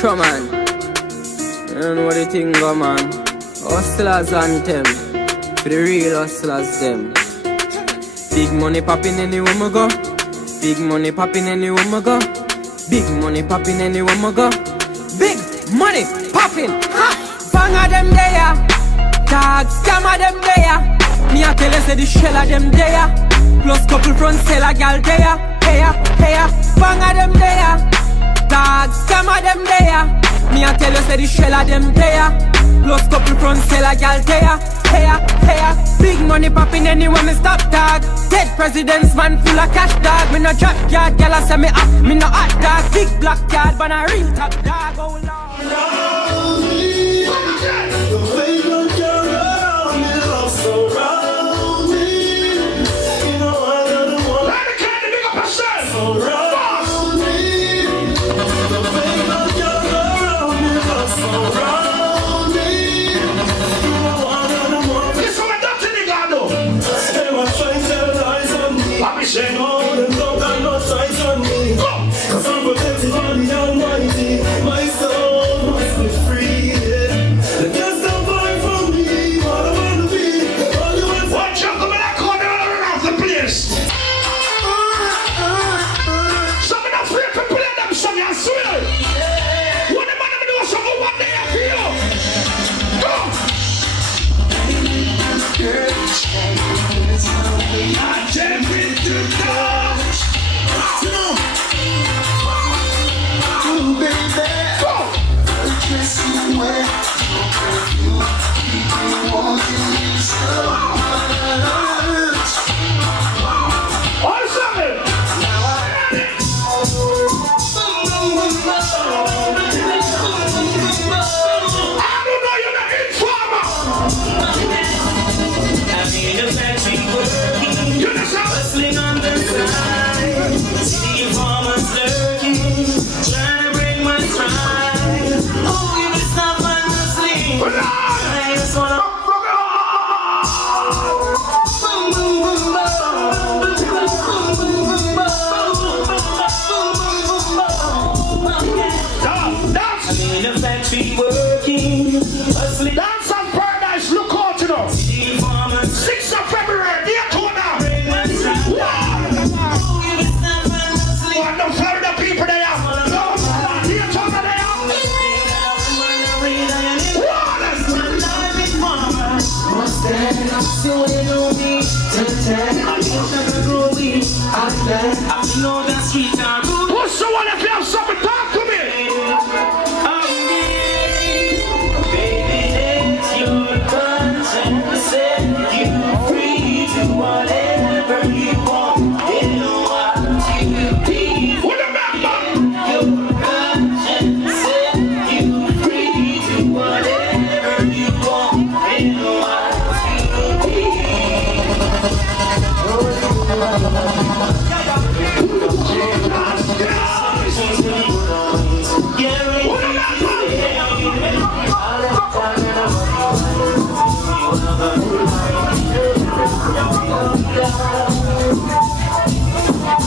Sure man, I don't know what the thing go man. Hustlers anthem, for the real hustlers them. Big money popping anywhere me go. Big money popping anywhere me go. Big money popping anywhere me go. Big money popping, ha! Bang of them there, tag scam of them there. Me a tell you say the shell of them there. Plus couple front seller gal there. Hey, bang of them there, tag scam of them there. Me a tell you say the shell of them there. Plus couple front seller gal there. Hey, big money popping anywhere me stop tag. Dead presidents man full of cash dog. Me no drop yard, gal I say me up. Me no hot dog, big black yard, but a real top dog. Oh Lord. Say no, them don't got no size on me. Cause I'm protected by the Almighty. My soul must be free, yeah. They can't stop buying from me. What I wanna be, all you want. Watch out, come in that corner and run off the place. Some of them afraid to play them song, I swear. What the man do so go one day after you. Go! I can't be too touch. Ooh, baby. Go. Kiss you wet. You want to so much. What's up? I don't know you're the informer. I'm in the factory working. Hustling on the side, see the farmers lurking, trying to break my stride. Oh, you will stop my hustling. I just wanna I'm in the factory working, hustling. Dance on Paradise, look out to them. See the farmers 6th of February. So you know me, I know that sweet and rude. Who's the one if you have something, talk to me? Baby, it's your conscience, set you free to whatever you want. You know what you be. What about your conscience, set you free to whatever you want. You know what.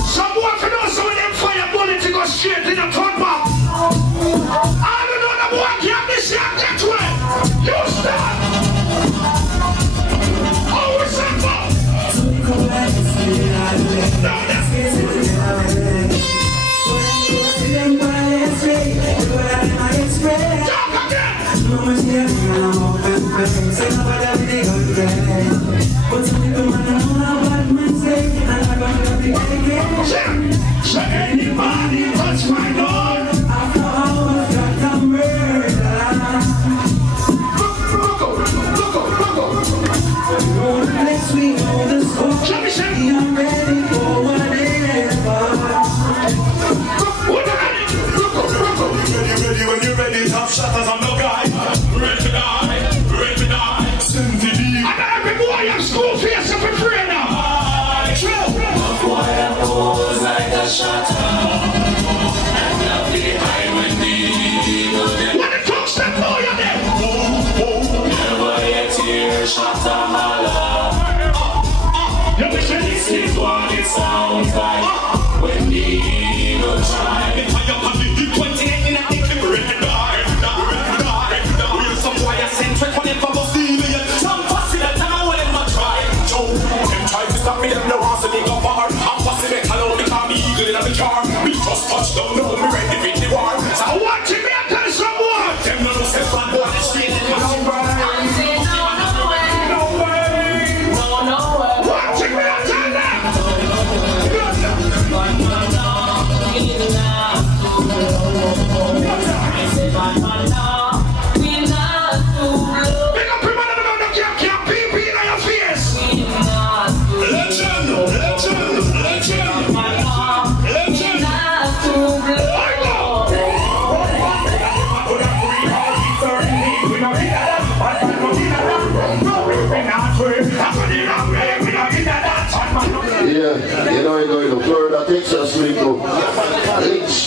Someone can know some of them fire bullet to go straight in the front back. I don't know the boy can't be seen that way. You stand. Oh, what's that for? No, that's anybody touch my door? After hours, got the murder. Let's we know the score. I'm ready for whatever. Ready when you're ready. Top shotters, I'm no guy. Ready to die. Cynthia. I got every boy in school face up and free now. True. Boy, I pose like a shutter. And up behind when the eagle them. When the talk step boy on them. Never yet hear shutter holler. This is what it sounds like when the eagle tries.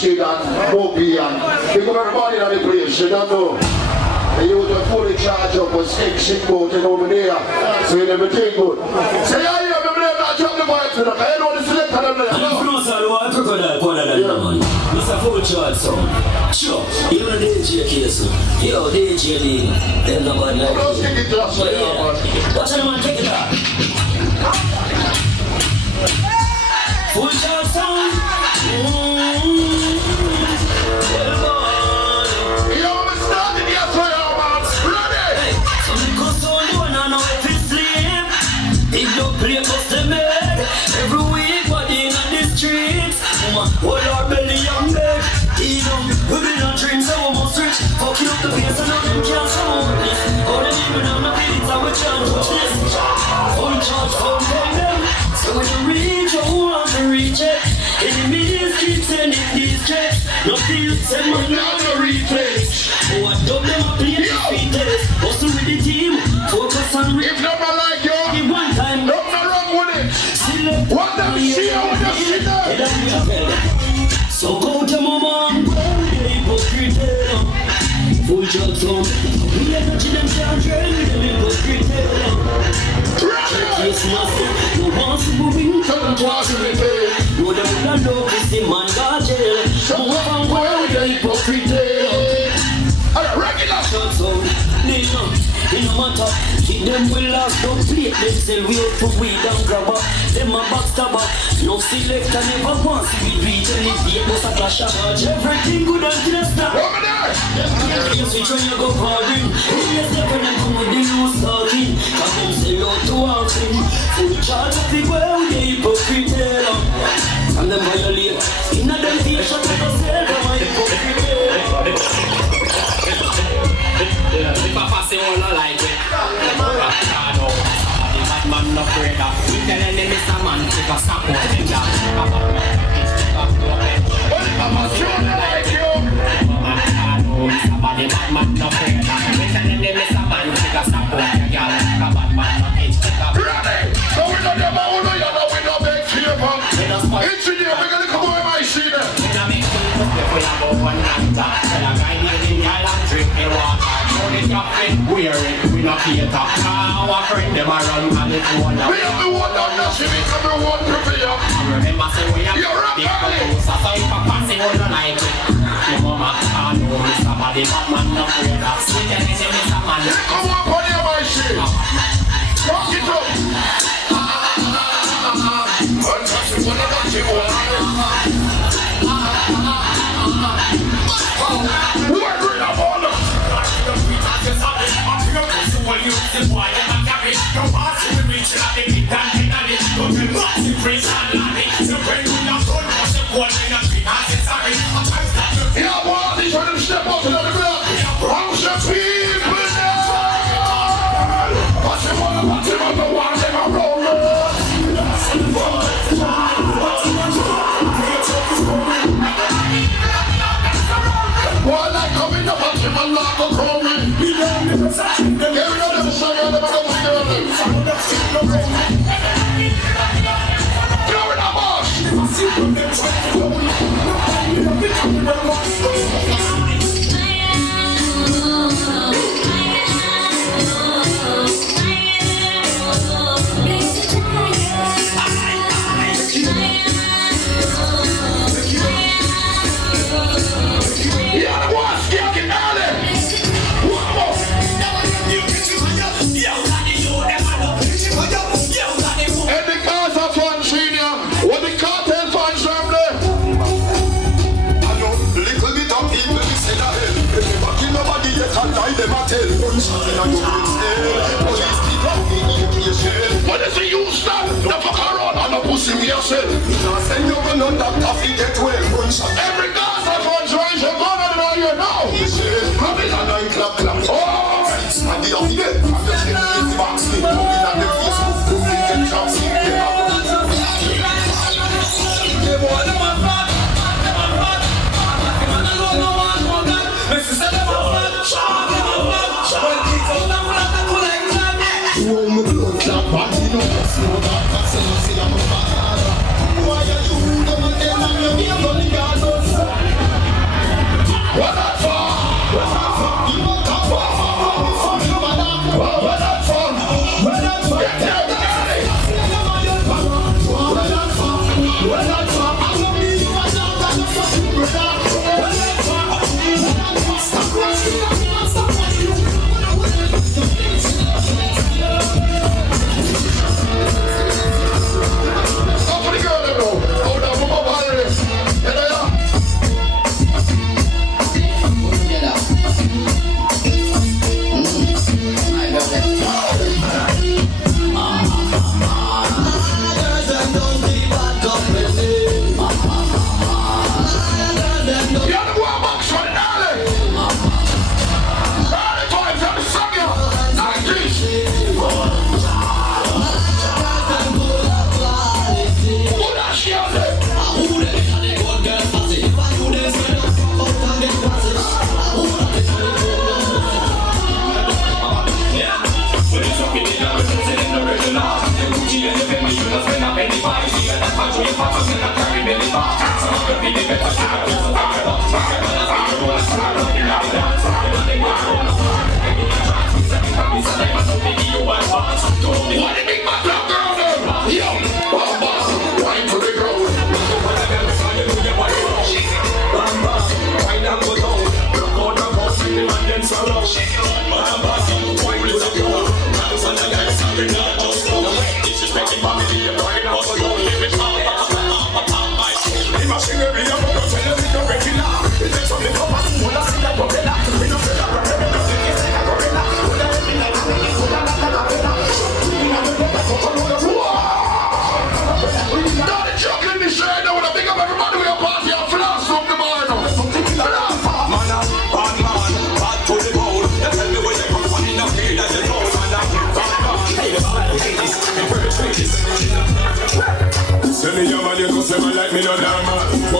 Rashid and Moby and big up everybody on the place, you don't know. The youth are fully charged up with stick boating over there, so you never take good. Say, yeah, yeah, I'm going to drop the vibes to them. I know the selector them there. I crocodile corner than that man. Mr. Full Charge sound. Sure, you know the DJ case. Yo, DJ Lee. Them nobody like Don't stick it to us, watch the man take it up. Full Charge sound. Yo, we're starting here for you, man. Ready? So we go so low, now know if it's sleep. If no play bust the bed. Every week, body in the streets. Hold our belly and beg. We been on dreams, so we must reach. Fuck you up the bass and now them can't sound this. All the living on the beats, and we can't touch this. Full charge, full them. So when you reach, you want to reach it. Enemies keep sending these checks. No feel, send money on the replays. Oh, I dub them up in the speeches. Hustle with the team, focus on If nobody like you, give one time. don't go wrong with it. What them see you with the sinner? So go to mama, they hypocrite. Full job song. We are touching them children, them hypocrite. Yes, master, no one's moving. Tell them twice in the day. No, them would love is the man got jail. Some of them well, they hypocrite. Regular. Job song, they know, it no matter. Keep them will last, don't play. Them sell we out for weed and grab up. Them a backstabber. No selector never wants to be beat. And if they must a clash a charge. Everything good until it's not. Over there. You switch when you go foreign. Yes, never them come with the loose talking. Cause them sell out to outing. Full charge of the world, they hypocrite. And them violate. In a them feel shot like a cell. Them a hypocrite. If I pass it all I like it, the man no afraid of. We telling them it's a man, take a stop with him down. I'm a junior like you. Somebody bad man no afraid of. We telling them it's a man, take a stop with him down. A bad man no itch, take a Ready? So we know them all, we know big favor. Engineer, we're gonna come over my scene. we don't make people step with a bow and knife. Tell a guy in the island, drink the water. It's not fit, we're it, we not cater. Now our friend them a run California. We have the one down there, she makes everyone prepare. Remember say we have You're up big early. proposal. So if I pass it all the night, your mama can't know Mr. Body, but man not afraid of. Sweet and easy, Mr. Man. They come up on your my shit. Rock it up. Untouchable, untouchable. We're great of all of When you see why you not carry your heart to be reaching at the big and big and it go to massive praise and landing. So when you not good, what's the one in a big and it's sorry. yeah, boy, these are them step up to the ground. How's the people now? Watch him on the one, them a roller. Boy, like coming up, watch him on like a crawling. Yeah, we know them song, and them a go sing on them. You're in a boss. Yeah, the boss, get early. One more. And the cars are fun, senior. What the cartel fans from there? I know little bit of people say that but you nobody yet and lie them a tell. Gunshot in a your brain. Police keep out the education. What is the use that? The fuck around and the pussy me yourself. Now send you gun on that coffee get well. Gunshot Every Gaza fans rise your gun and all you know. Club is a 9 o'clock clock. Oh! And the off there. I'm just getting the box. Moving on the Facebook. Moving the jobs. Why are you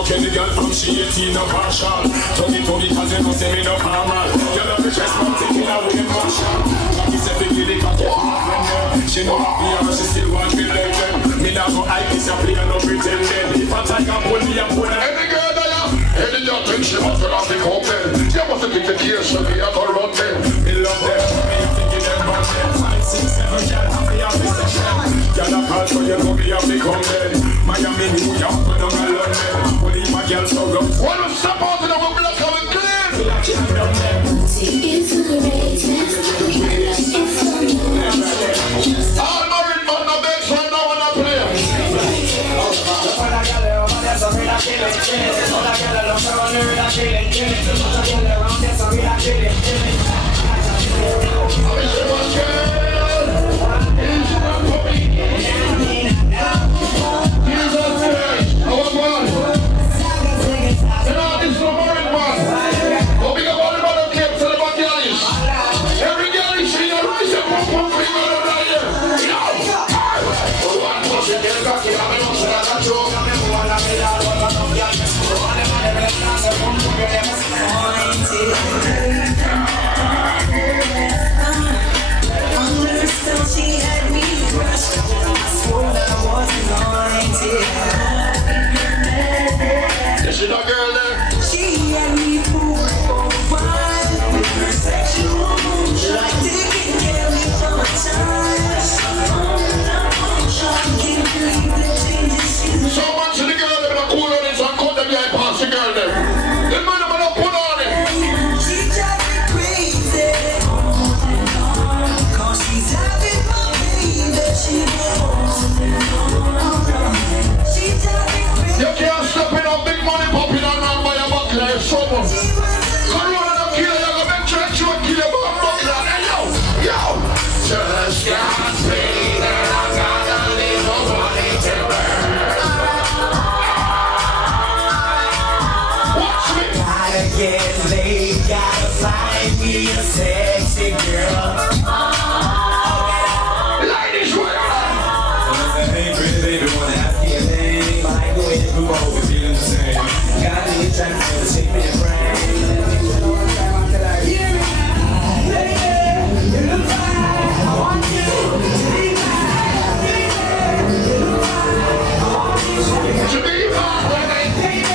fucking the girl from she 18 no partial. Tell me cause you know say me no formal. You love the chest man taking away partial. He said the lady can get me. She know me and she still want me like them. Me now go I kiss a play and no pretending. If I take a pull me a pull. Any girl that any girl think she must have been open. She must have been the gear, she be a go run them. Me love them, me a thinking them about them. 5, 6, 7, girl happy a be session. Girl a call so you know me a be come then. Miami, New York, but down a London. Only my girl so rough. What was step out in the black and clean? Me a king down them. All married man, no best friend, no one a play. Is she that girl there? She had me fooled for a while. Sexual, she like to get carry for my time. Can't believe the changes. So much of the girl that are cool on it, so I cut them guy past the girl there. The man that don't put on it. She drives me crazy. Cause she's having my baby. She drives me crazy. You can't step in a big money popping on man by a buckler or someone. Corona don't kill you, you make sure you kill you by a buckler. Hey yo, just can't be there. I gotta leave nobody to burn. Watch me. Gotta get laid, gotta find me a sexy girl. Ladies, where Hey, pretty baby, wanna ask you a thing? Might go ahead and move on, we're feeling the same. Got me trying to feel the shape of your brain. Hear me, baby, you look fine. I want you to be mine, baby. You look fine. I want you to be mine, baby.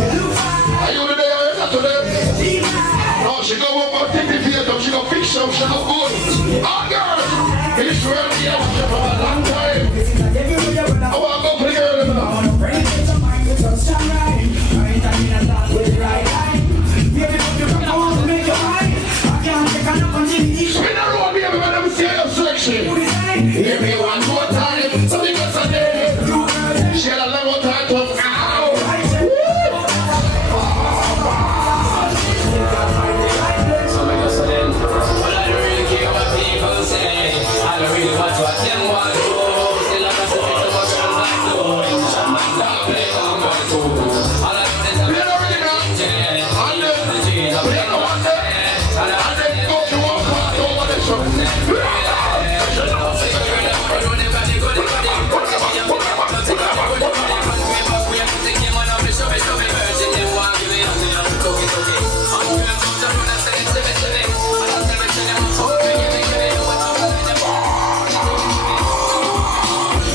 You look fine. are you today or not today? Be mine. No, she go up and take the theater, she go fix them, she look good. Oh, girl, it's really here for a long time. I want to go for the girl now. Spin around, baby, when I'm see you sexy. Give me one more time, so you got Sunday. She had a level time to ow. So make us then. But I don't really care what people say. I don't really watch what them want to do. Still I got to make the girls like doing. Shut my dog, play on my toe. All I do is You know really now? And then, you know what then? And then go to one part over the show.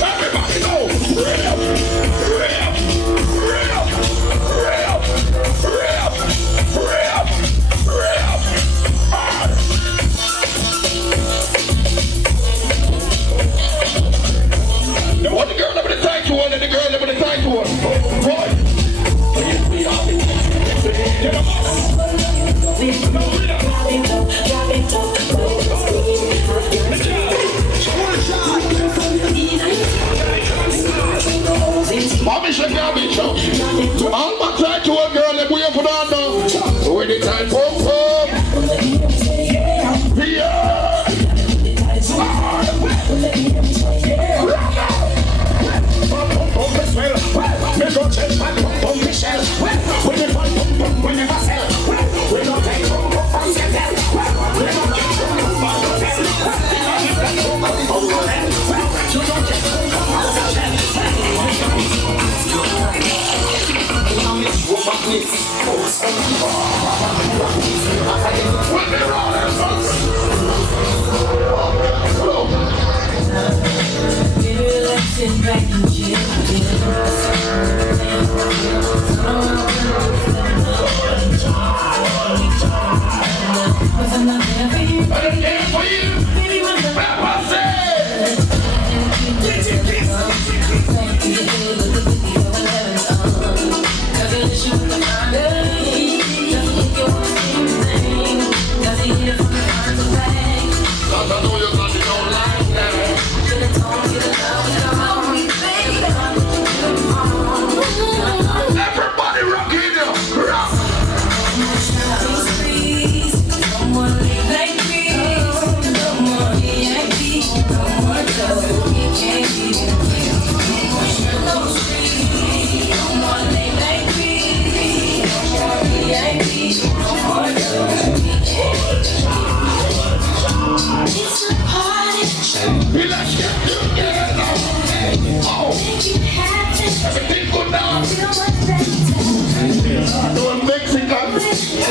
Everybody go! What the girl up in the tight to one and the girl up in the tight to one? Boy! Mommy should not be choking. All my tight to one girl, and we have put on now. With the tight pump up. Yeah!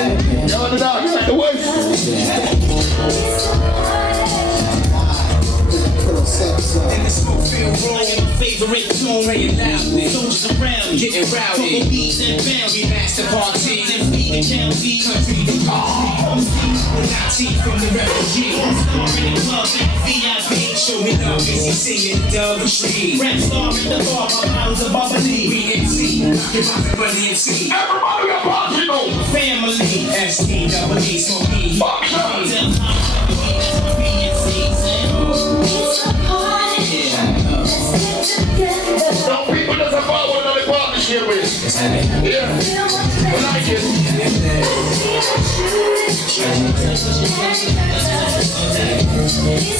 You're on the dog, you like the worst. In the smoke field roll, my favorite tune ringing loudly. Soldiers around, getting rowdy. Couple beats and bounds, we master parties and feed the county, country to Nazi from the refugee. Star in the club and VIP, show me love, busy singing Dove Tree. Rap star in the bar, my pounds of bubbly. We MC, give up and run the MC. Everybody got party though. Family, S-T-double-E, so me. Some people that's a power that they partnership with. Yeah. I like it.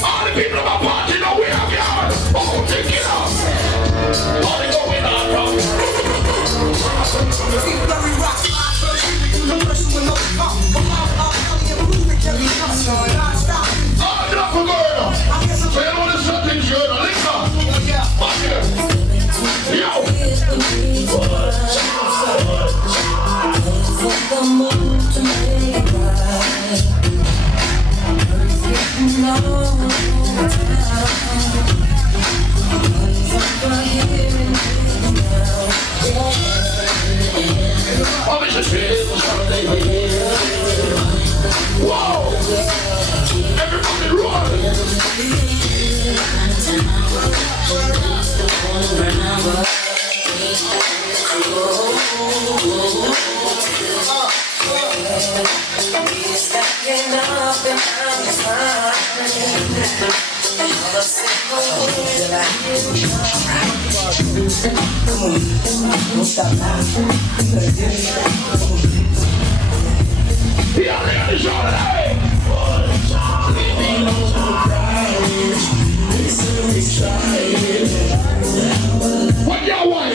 All the people that party know we have yard. Oh, take it off. All they go in our rock. Oh, enough for going on. So you know the settings good. Listen. Back here. Yo. Wow. Everybody run. What y'all want?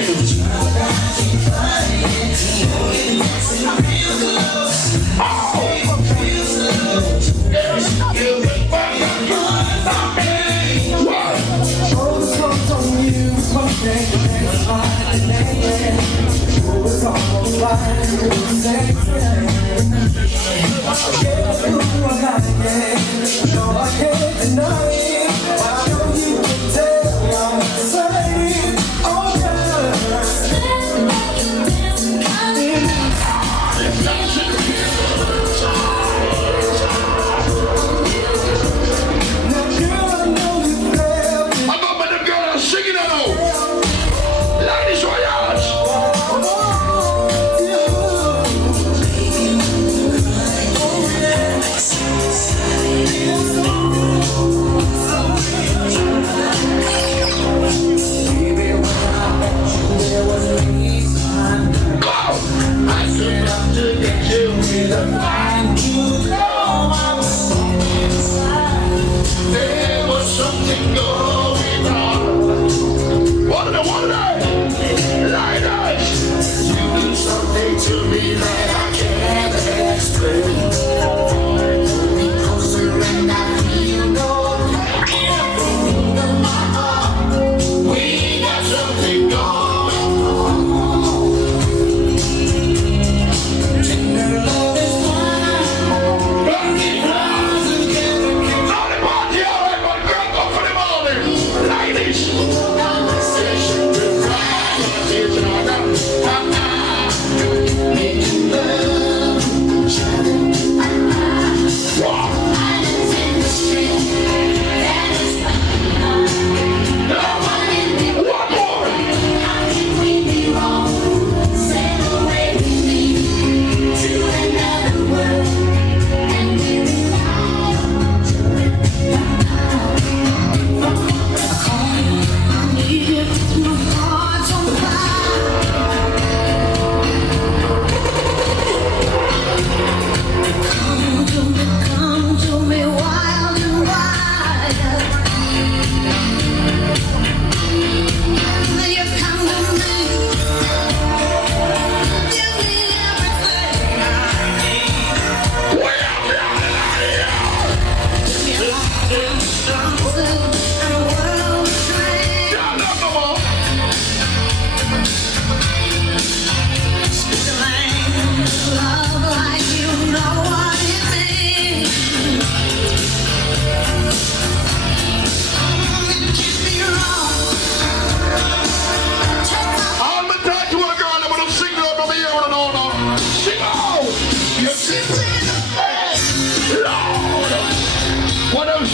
It's almost like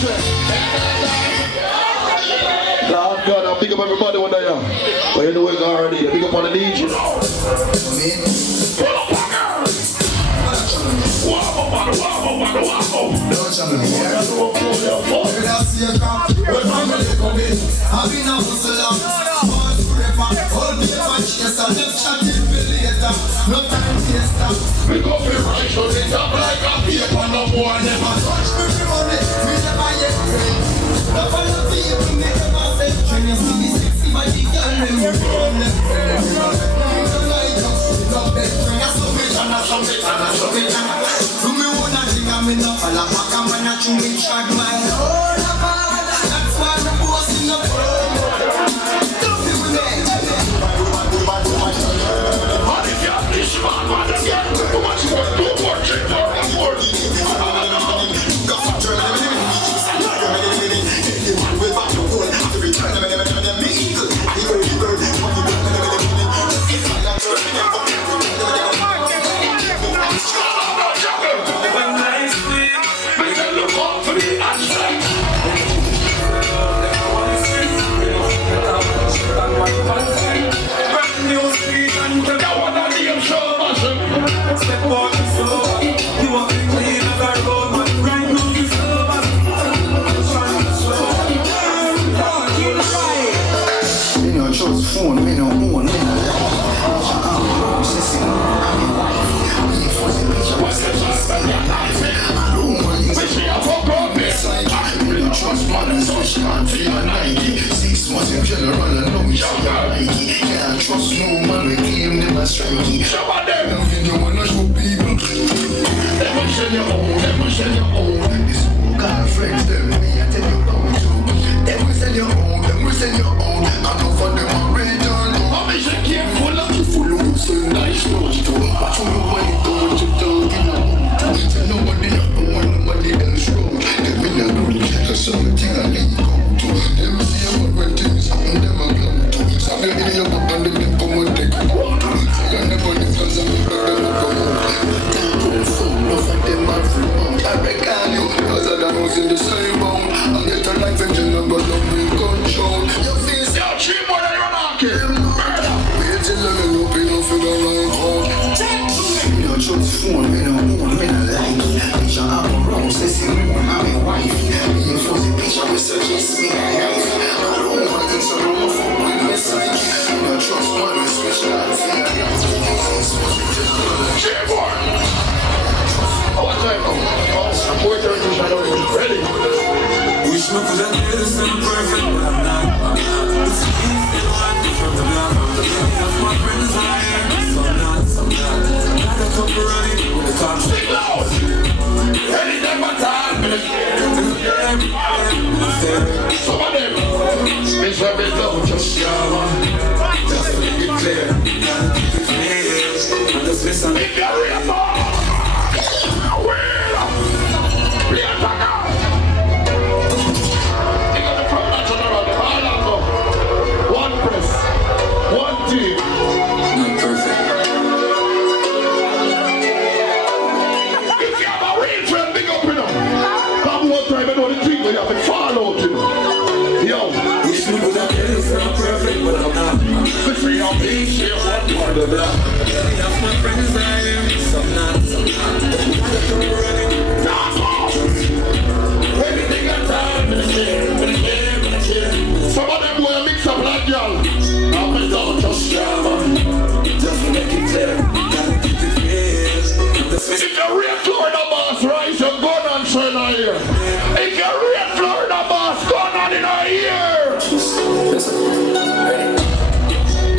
Lord God, I big up everybody one day. But you know we're already. Big up on the DJ. We go for right, so they talk like a paper, no more, never touch me for money, we never yet pray. The follow people make them a century, you see me sexy, but the girl, them you from them. We don't like us, we love them, bring us some it, and some it, and some it, do me one thing, I'm in the follow back, I'm gonna chew me, shag my whole apart. That's why the boss in the world. Don't be with me.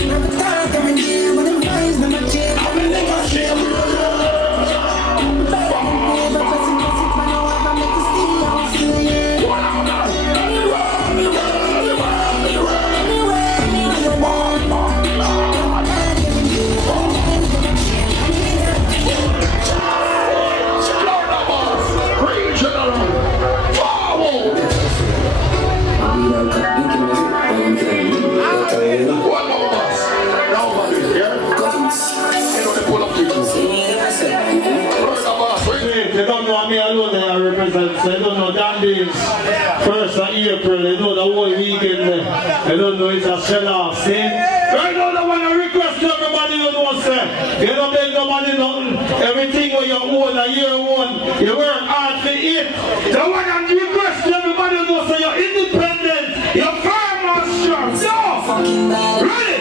Every time I'm in here, when I'm Alright, you don't know me alone I represent, so you don't know Dandy's 1st of April, you know the whole weekend, you don't know it's a sell-off, see? Right now, I want to request to everybody you know, say, you don't make no money, nothing, everything when you own, a year one, you work hard for it. The one I request to everybody you know, say you're independent, you're farmers, strong, no! Ready?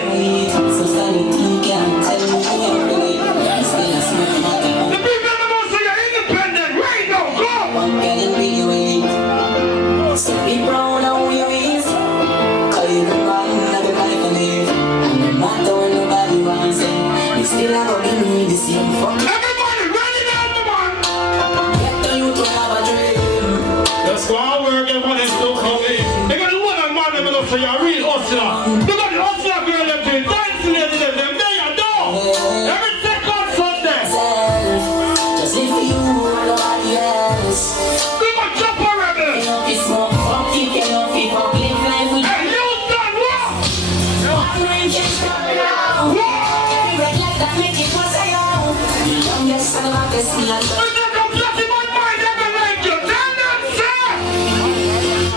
Everybody, ready now, come on! That's why I work and when it's still coming. They got the one man them enough for your real hustler. They got the hustler girl them doing dancing in them there you know. Every second Sunday. Just live for you, nobody else. We got Chopper Rebel. It's more funky, can you feel live life with Hey, you done what? I'm raging strong now. Every red light that make it was a young. The youngest and the baddest me and We got them just in my mind, they can like you. Tell them, sir!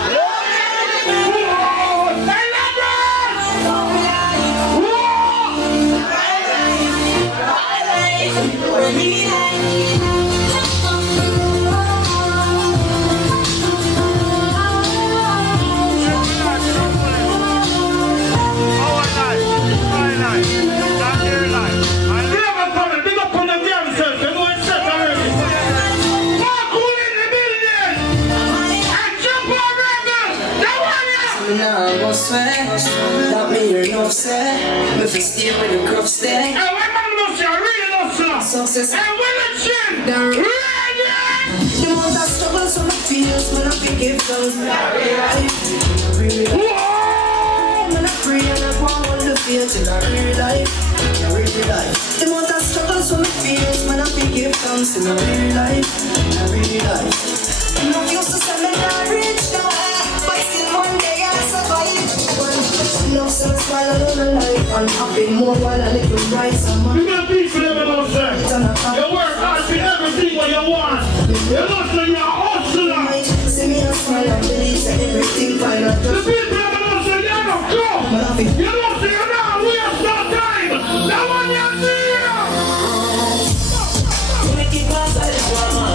Whoa! Hey, Leonard! Big up on the damn self, you know it's set already. Mark who in the building? And Chopper Rebel! The warrior! Now go sweat, that me you're enough say. If you stay with the crop stay. Hey, why man love you? I really love you. Success. Hey, will it chin? The Ready? amount of struggles when I feel, when I think it goes. Whoa! When I pray and I want to feel till I real life. The amount of struggles when I feel, when I think it comes in a real life. I'm not used to say me not rich now, but still one day I survive. No sense while I live a life, I'm happy more while I live with rice and money. You got peace for them, you know, sir. You work hard for everything what you want. You know, so you're a hustler. See me a smile and believe that everything fine. I The just people of the Lord say, you're not good. You know, so you're not waste no time. That one you're here. make it pass all the drama.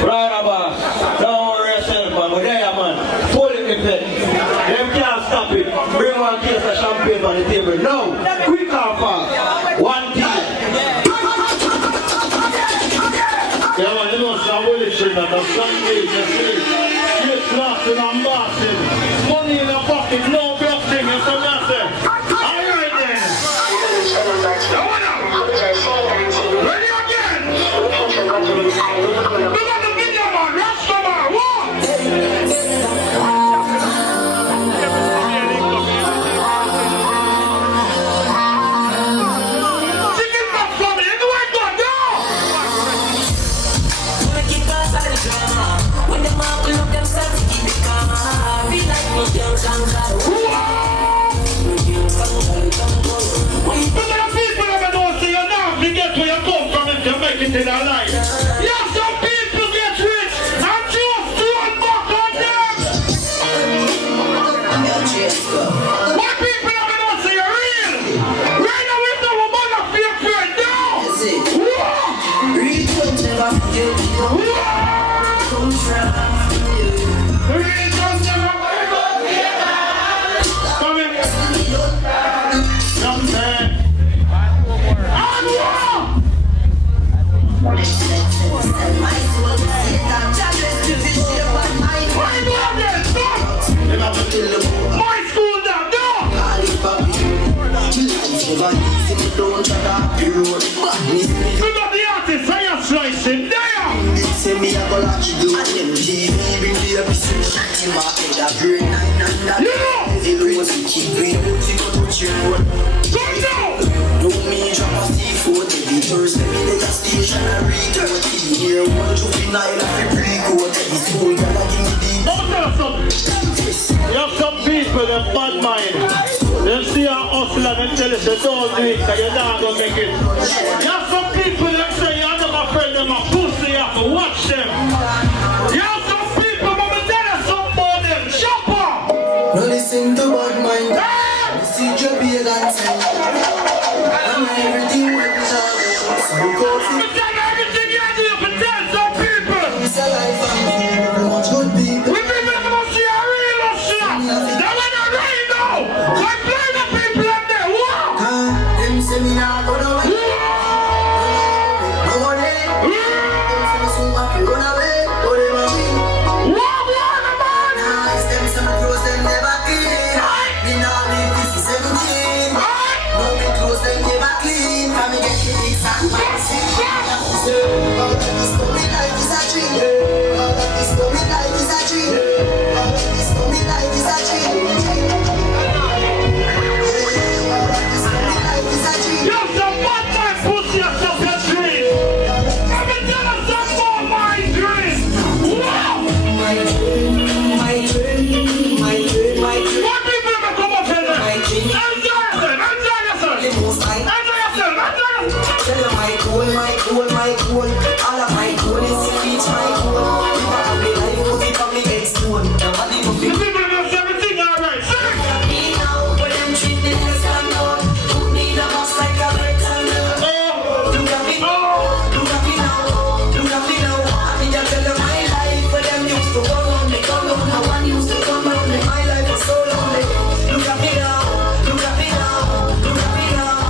Right about. Don't worry yourself, man. We're there, man. Full effect. Them can't stop it. Bring one case of champagne on the table. No. Quick and fast. One team. Yeah, man, you know, some bullshit that the Sundays, you see. Straight laughing and bossing. Money in the pocket, no broke thing. You see what I say? All right then. Now what up? Ready again? Look at the video, man. Rasta, man. What? Chicken back from me. You know what I'm doing? Make it pass all the drama. When the mouth look them start to keep it calm. Feel like me can't conquer. Look at the people that don't see you now. Forget where you come from if you make it in our life. Yeah, some people get rich and just throw back on them. What people that don't see you real? Right now we know we're gonna feel afraid now. Real just never come in. Come there. And what? Why do I get stuck? My school down, no! We got the artist, fire slicing, there! You know! country road. No me drop a seafood, every Thursday me dey a stationary coat. In here, one juvenile I fi pre-coat. Every school gonna give me the. You have some people that bad mind. They see a hustler and tell us they don't do it, because you're not going to make it. You have some people that say you're not my friend, they're my pussy, you have to watch them. You have some people, but we tell us some more them. Shut up! No listen to bad mind. See your beard and say, I'm everything when we talk. So you go to Everything you do, but tell some people. it's a life and very much good people. We people are going to see a real hustler. They want to rain now. So I play the people up there. Wow! Them say me now go no way. No one day. Them say me soon have to run away. Go them a cheat. Nah, it's them say me close them never clean. Me now live this is 17. No me close them never clean. For me get the big sack fancy. All of this story life is a dream. All of this story life is a dream. All of this story life is a dream. All of this story life is a dream. You have some bad time pussy yourself your dream. Let me tell you some more my dream. Wow! My dream, my dream, my dream, my dream. What people ever come up here? My dream. Enjoy yourself. The most I Enjoy yourself. tell you my goal, my goal, my goal. All of my goal is to reach my goal. If I have the life, put it on me head stone. Nobody go The feel people have everything alright. Sing. me now, but them treat me less than none. Put me in a box like a rectangle. Look at me now, look at me now, look at me now. I mean, I tell you my life, but them used to come on me, come on. No one used to come on me. My life was so lonely. Look at me now, look at me now, look at me now.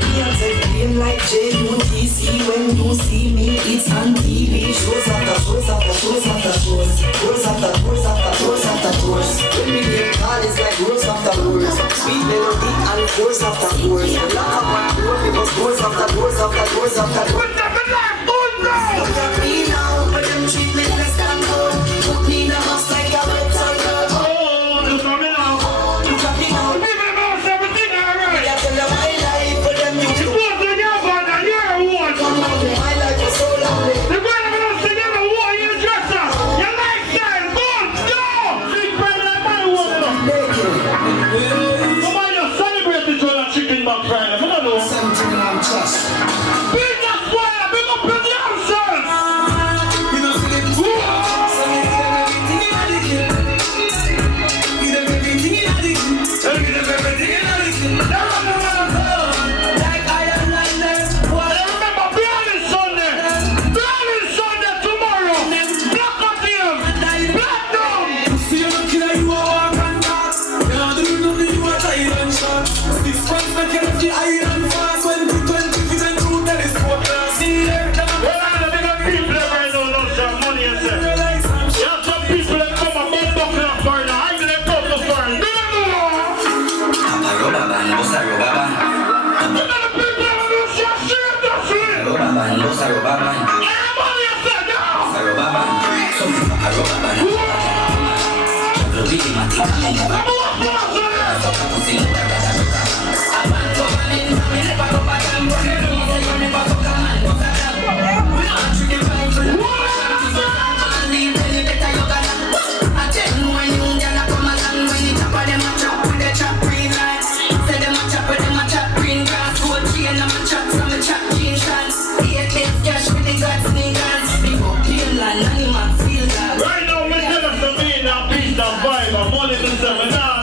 Me and say feel like JUTC when you see me, it's on TV. Shows after shows after shows after shows, tours after tours after tours after tours. When we get call, it's like roars after roars. Sweet melody and tours after tours. We lock up my door because doors after doors after doors after doors. Put them in life. Good now. Look at me now, but them treat me less than gold. Put me in a box like a rectangle. Oh, look at me now. Look at me now. The people have everything alright. I tell you my life, but them used You to want to get one and you're one. come on me. My life was so lonely. The girl of us together, what you dress up? Your lifestyle, good, go! Big friend like my woman. Come on, you celebrate the joy of chicken back Friday. I don't know. Something I'm just. Big that square, big up in the answer. You know, see them. So me give them everything in a dick. Give them everything in a dick. Like iron and lead. Well, remember, Beyond Sunday tomorrow. Black up him, black down. See you looking at you a walk and talk. You know do nothing you a tight and short. This one's not get the iron fast. 20 feet and two telescope. See there, Well, I'm the bigger people that right now love some money and say. realize I'm You have some people that come and bump up in a car now. I'm gonna come to car. Do you know? Rubber band, bossa rubber band. You know the people that do shit, that's it. Rubber band, bossa rubber band. Yeah, money and say, no. Bossa rubber band. So we fuck a rubber band. Juggle with him, I think I'm in the back. Fuck a pussy, look at that rubber band. I want to come in, come in, never go back and run it. You say you never fuck a man, fuck a man. We don't treat you right for the man, leave really better you got that. I tell you when you get a come along, when you chop on them a chop with the chop green lights. Say them a chop with them a chop green grass. Gold chain, them a chop, some a chop jean shots. 8 days cash with the God sneakers. Big up clean land, animal feel that. Right now, we tell us to be in a peace and vibe. I'm only the 7 now.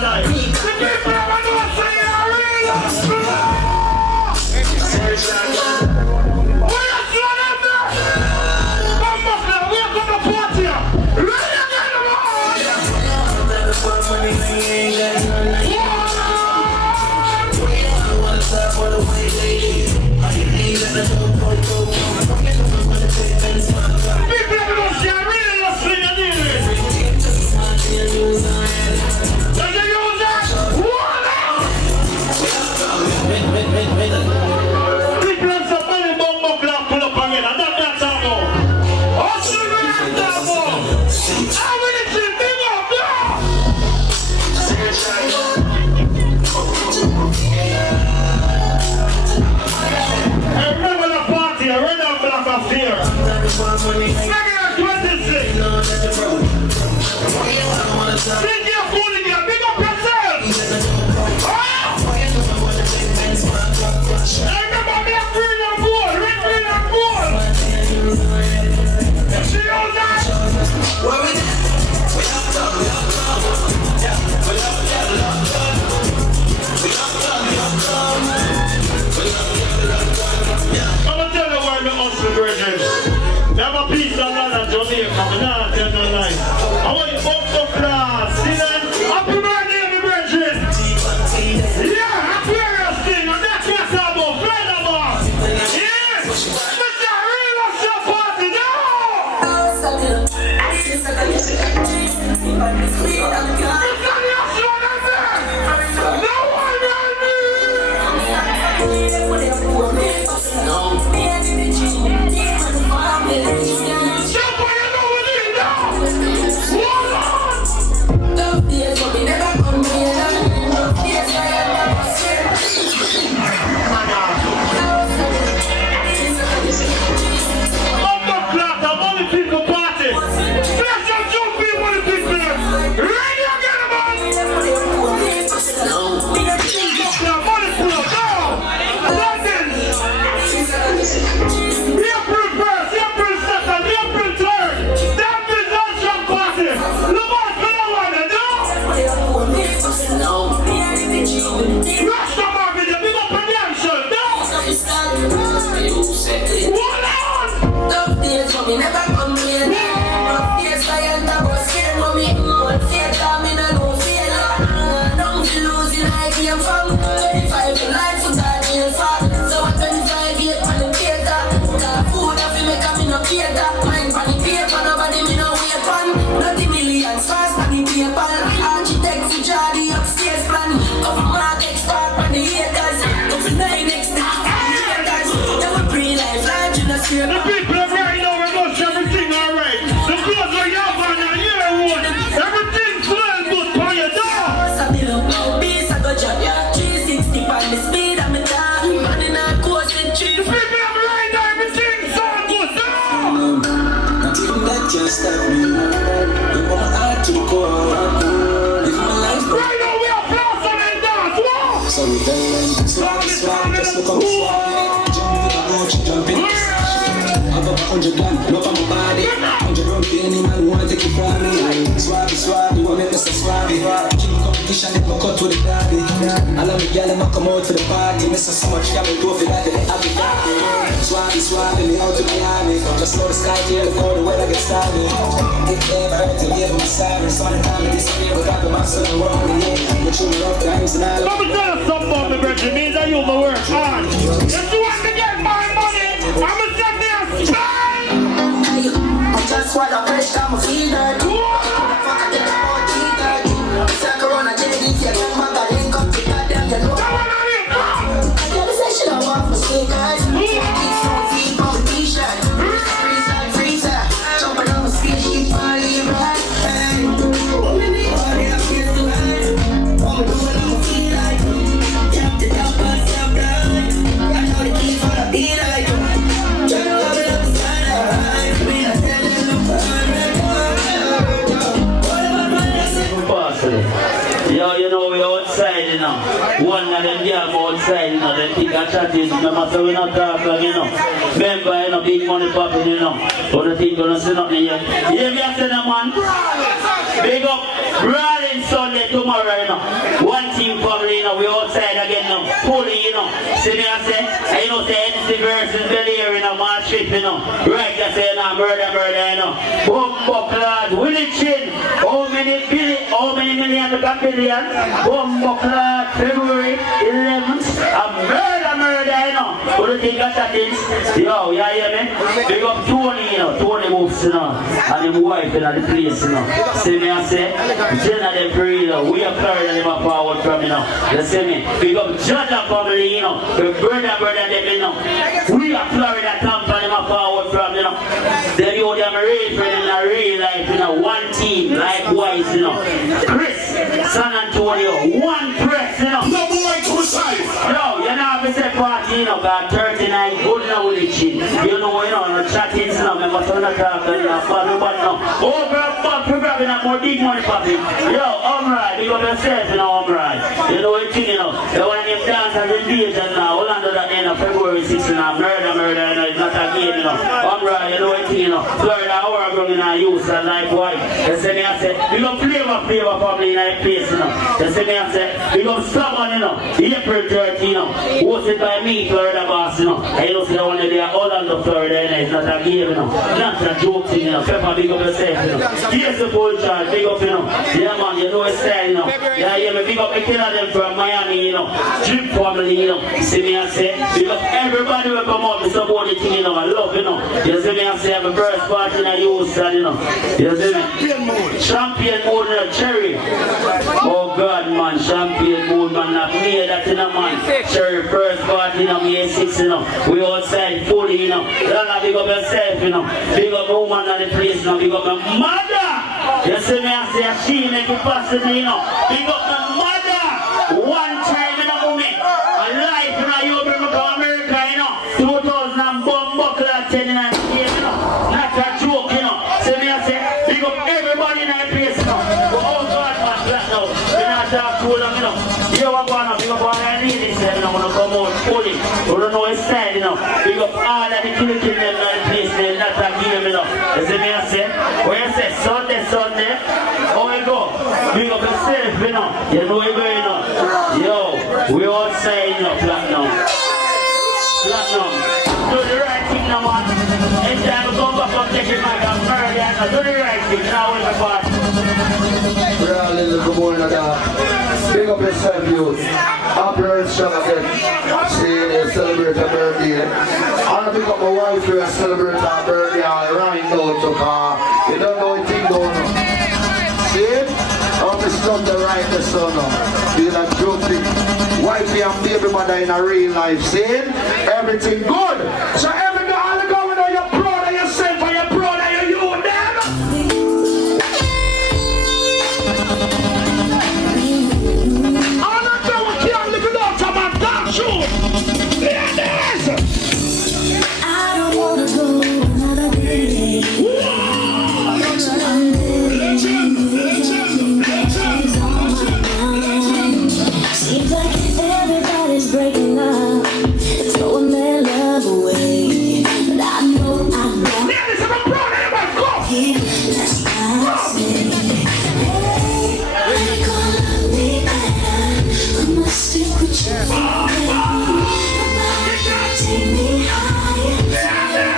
25 in life for that year far. So at 25 years on the theater. Got food that we make up in no cater. Mine for the paper, nobody me no wait on. Not the millions fast on the paper. Architect for draw the upstairs plan. Couple mark expert on the haters. Couple 9 next to the haters. They were pre-life large in the street. The people are right now, we must everything alright. The clothes are your man and your own. Everything smells good for your dog. I build up no beast, I go jump ya 360 on the speed, I'm a dog. Man in a coast with The cheese. people are right now, everything sounds good now. Not even that can stop me. You want my heart to the core. Living my life. Right now, we are blossom and dance. Whoa! So we tell them, swag, swag, just look on the swag. Jump in the boat, jump in the I've got 100 grand, look on my body. 100 round penny, man, wanna take it from me. Swabby, swabby, want me Mr. Swabby. Keep competition, they go cut to the daddy. I love the gal, I'ma come out to the party. Mr. So much, yeah, me do feel like they have it daddy. Swabby, swabby, me out to Miami. Just know the sky here, the cold, the weather gets started. If they ever hurt to give them a siren, so the time of this year, we got the muscle and work with me. But you rough times and all. Let me tell you something about me, Bridget. Means that you my work hard. If you want to get my money, I'ma set me a style. I just wanna fresh, I'm a feel dirty. Fuck, I get about 3:30. It's like Corona, JD, if you get my God, link up to goddamn, you know. Yeah, this ain't shit I want for sneakers. Keep on feet on the t-shirt. Freezer. Jumping on the spaceship, all leave right. Hey, what me need? All the feels to hide. What me doing, I'ma feel like. Tap the top, bust up, right. I know the key for the beat, like. Turn around and up the side, right. We not telling them, Yo, you know we outside, you know. One of them girls outside, you know. They think I chat is, remember, so we not talk like, you know. Remember, you know, big money popping, you know. But the thing gonna say nothing yet. You hear me I say that, man? Big up, Rolling Sunday tomorrow, you know. One team family, you know, we outside again, you know. Fully, you know. See me I say, and you know, say NC versus Bel-Air, you know, man, shit, you know. Right, I say, you know, murder, you know. Bumbo clad, Willie Chin, how many million, look at billion. Bumbo clad, February 11th, a murder, you know. What do you think of that is? Yo, you hear me? Big up Tony, you know. Tony moves, you know. And his wife, you know, the place, you know. See me I say, Jenna them for real, you know. We are Florida, them are forward from, you know. You see me? Big up Jada family, you know. The brother, them, you know. We are Florida, Tampa, them are forward from, you know. Then you them real friend in a real life, you know. One team, likewise, you know. Chris, San Antonio, one press, you know. No boy to side. Yo, you know, I say party, you know, got 39 good now with the chin. You know, no chatting, you know, remember, so not talking, you know, but no. Over a buck, we're grabbing up more big money popping. Yo, right, big up yourself, you know, right. You know what you know, the one of them dancers in Beijing now, all under that end of February 6th, you know, murder, you know, it's not a game, you know. Right, you know what you know, Florida, our brother, you know, use and like white. You see me, I say, we got flavor family in that place, you know. You see me, I say, we got someone, you know, April 13, you know, hosted by me, Florida boss, you know. And you know, see the one that they are all under Florida, you know, it's not a game, you know. Not a joke thing, you know. Pepper, big up yourself, you know. Here's the full charge, big up, you know. Yeah, man, you know it's style, you know. Yeah, yeah, me big up a kid of them from Miami, you know. Drip family, you know. See me, I say, big up everybody will come out to support the thing, you know. I love, you know. You see me, I say, I have a birth party in a Houston, you know. You see me? Champion mode, you know, Cherry. Oh, God, man, champion mode, man. Not me, that, you know, man. Cherry first party, you know, me A6, you know. We outside fully, you know. Lana, big up yourself, you know. Big up the woman at the place, you know. Big up my mother. You see me, I say, she make it possible, you know. Big up my mother. One time, you know, me. A life, you know, you bring me to America, you know. 2000 and bomb buckle at 10 and 10, you know. Not a joke, you know. See me, I say, big up everybody in that place, you know. Oh, God, man, black now. We not talk too long, you know. You are going to big up all I need this, you know. When I come out fully. We don't know his style, you know. Big up all of the killing them in that place, you know. Not a game, you know. You see me, I say, what you say, Sunday. How we go? Big up yourself, you know. You know we go, you know. Yo, we outside, you know, black now. Platinum. Do the right thing now, man. Anytime we come back and take it back and murder and do the right thing. Now we're part. We're all in the good morning of that. Big up yourself, youth. Happy Earth Strong again. See, they celebrate a birthday. I'm gonna pick up my wife who is celebrating her birthday right now to car. You don't know what thing going on. See? I'm the son to write the son up. Feel that joking. Wifey and baby mother in a real life. See? Everything good. So every day all the going on, you're proud of yourself and you're proud of you, them. I'm not going to kill the good out of my dark shoe. There it is. I don't wanna go another day. Seems like everybody's breaking up, throwing their love away. But I know I don't. Yeah, that's why I say, hey, you're gonna love me better. I must stick with you forever. Take me higher.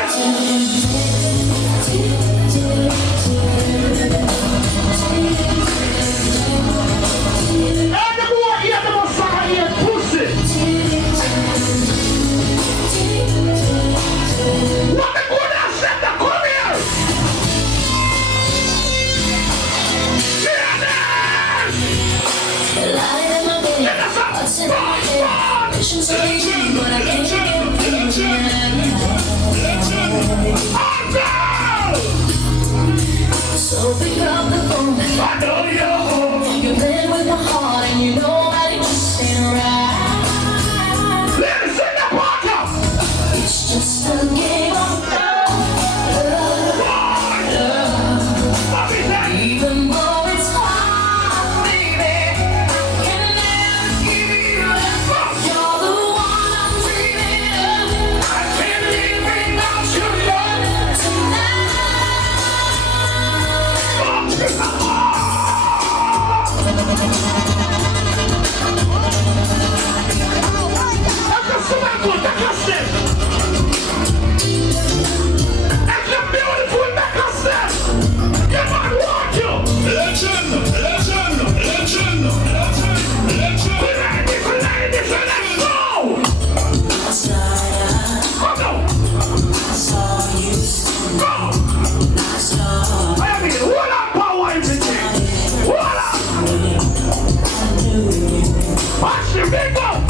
So pick up the phone. I know you're playing with my heart, and you know that it just ain't right. Let me sing the part. It's just a game of love. Even though it's hard, baby, I can never give you up. You're the one I'm dreaming of. I can't live without your love tonight. Last night I saw you sitting. I saw Watch the big one.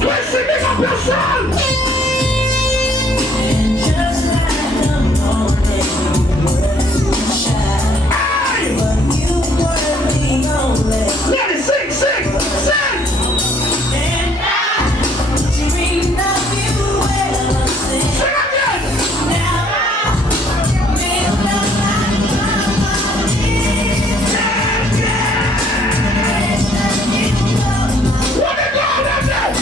Twist it, big up yourself. just like the morning you shine. But you were the only. Let it sing, sing, sing. And I dreamed of you when I sing. Sing again. Now I feel like What it go, that's it.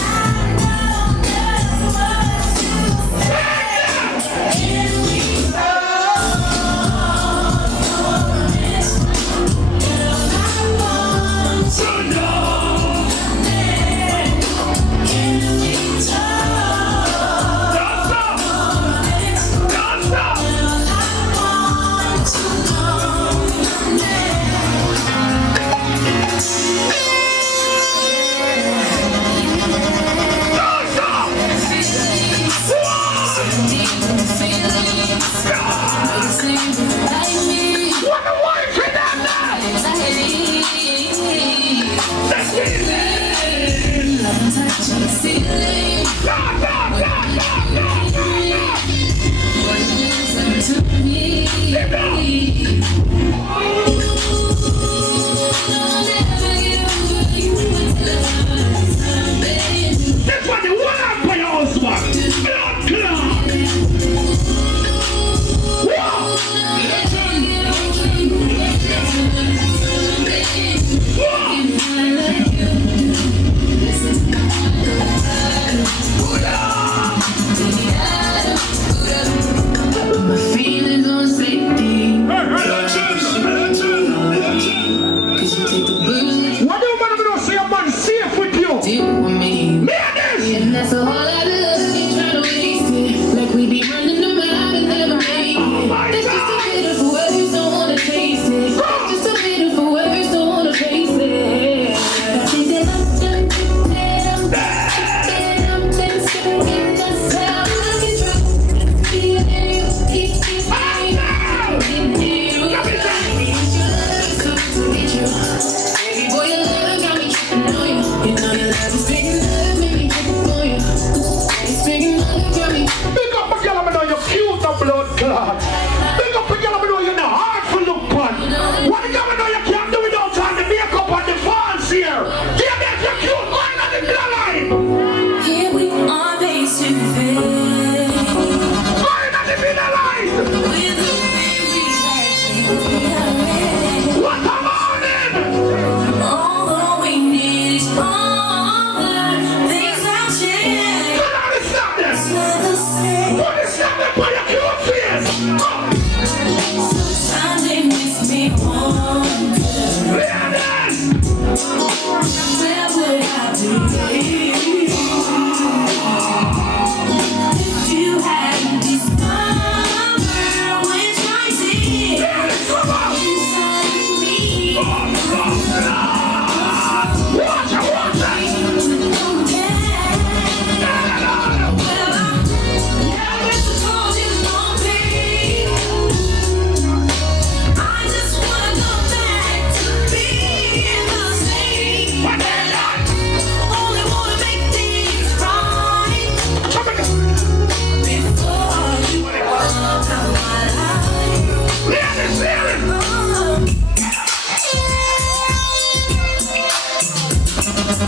Watch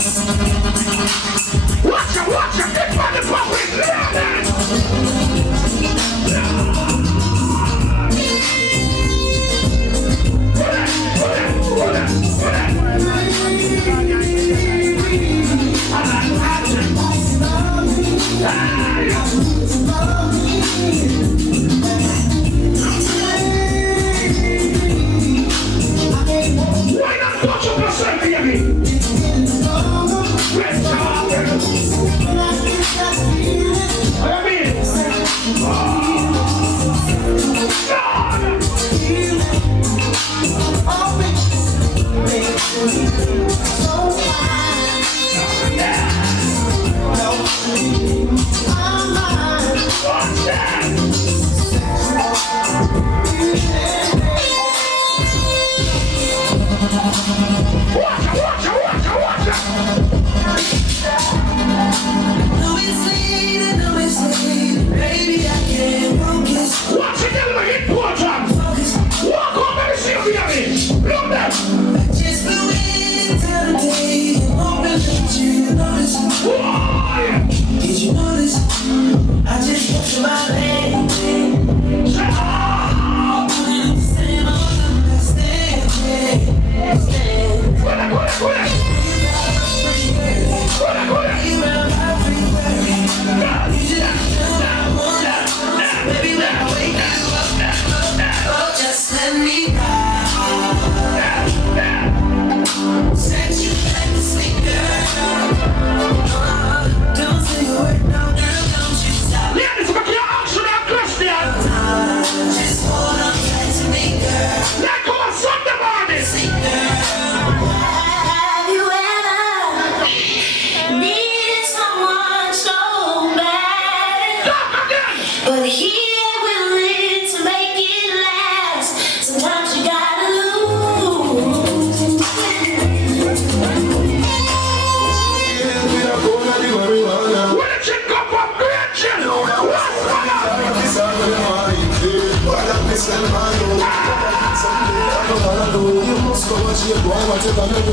out, get by the why not touch up yourself, baby? Let's talk. I mean, what's it gonna be important? Walk over the city, look that. Why? Did you notice? I just looked to my leg. Just let me ride. Set you back to sleep, girl. Don't say a word, no, girl, don't you stop. Ladies, if I can't answer that question, Just hold on tight to me, girl. let's go on Sunday morning. Sleep, girl. Have you ever needed someone so bad? Talk again. But he ain't willing to make it last. Sometimes you gotta lose. When the chick come up, great chill. What's going on? Watch your man. Watch your family.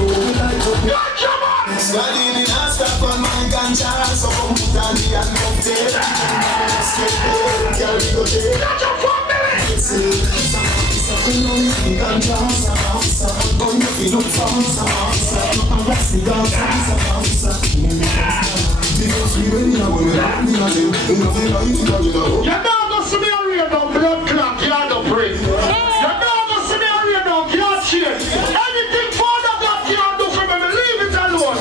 You're not gonna see me on real no blood clot, you're not pray. You're not gonna see me on real no can't change. Anything Father God can't do for me, leave it alone.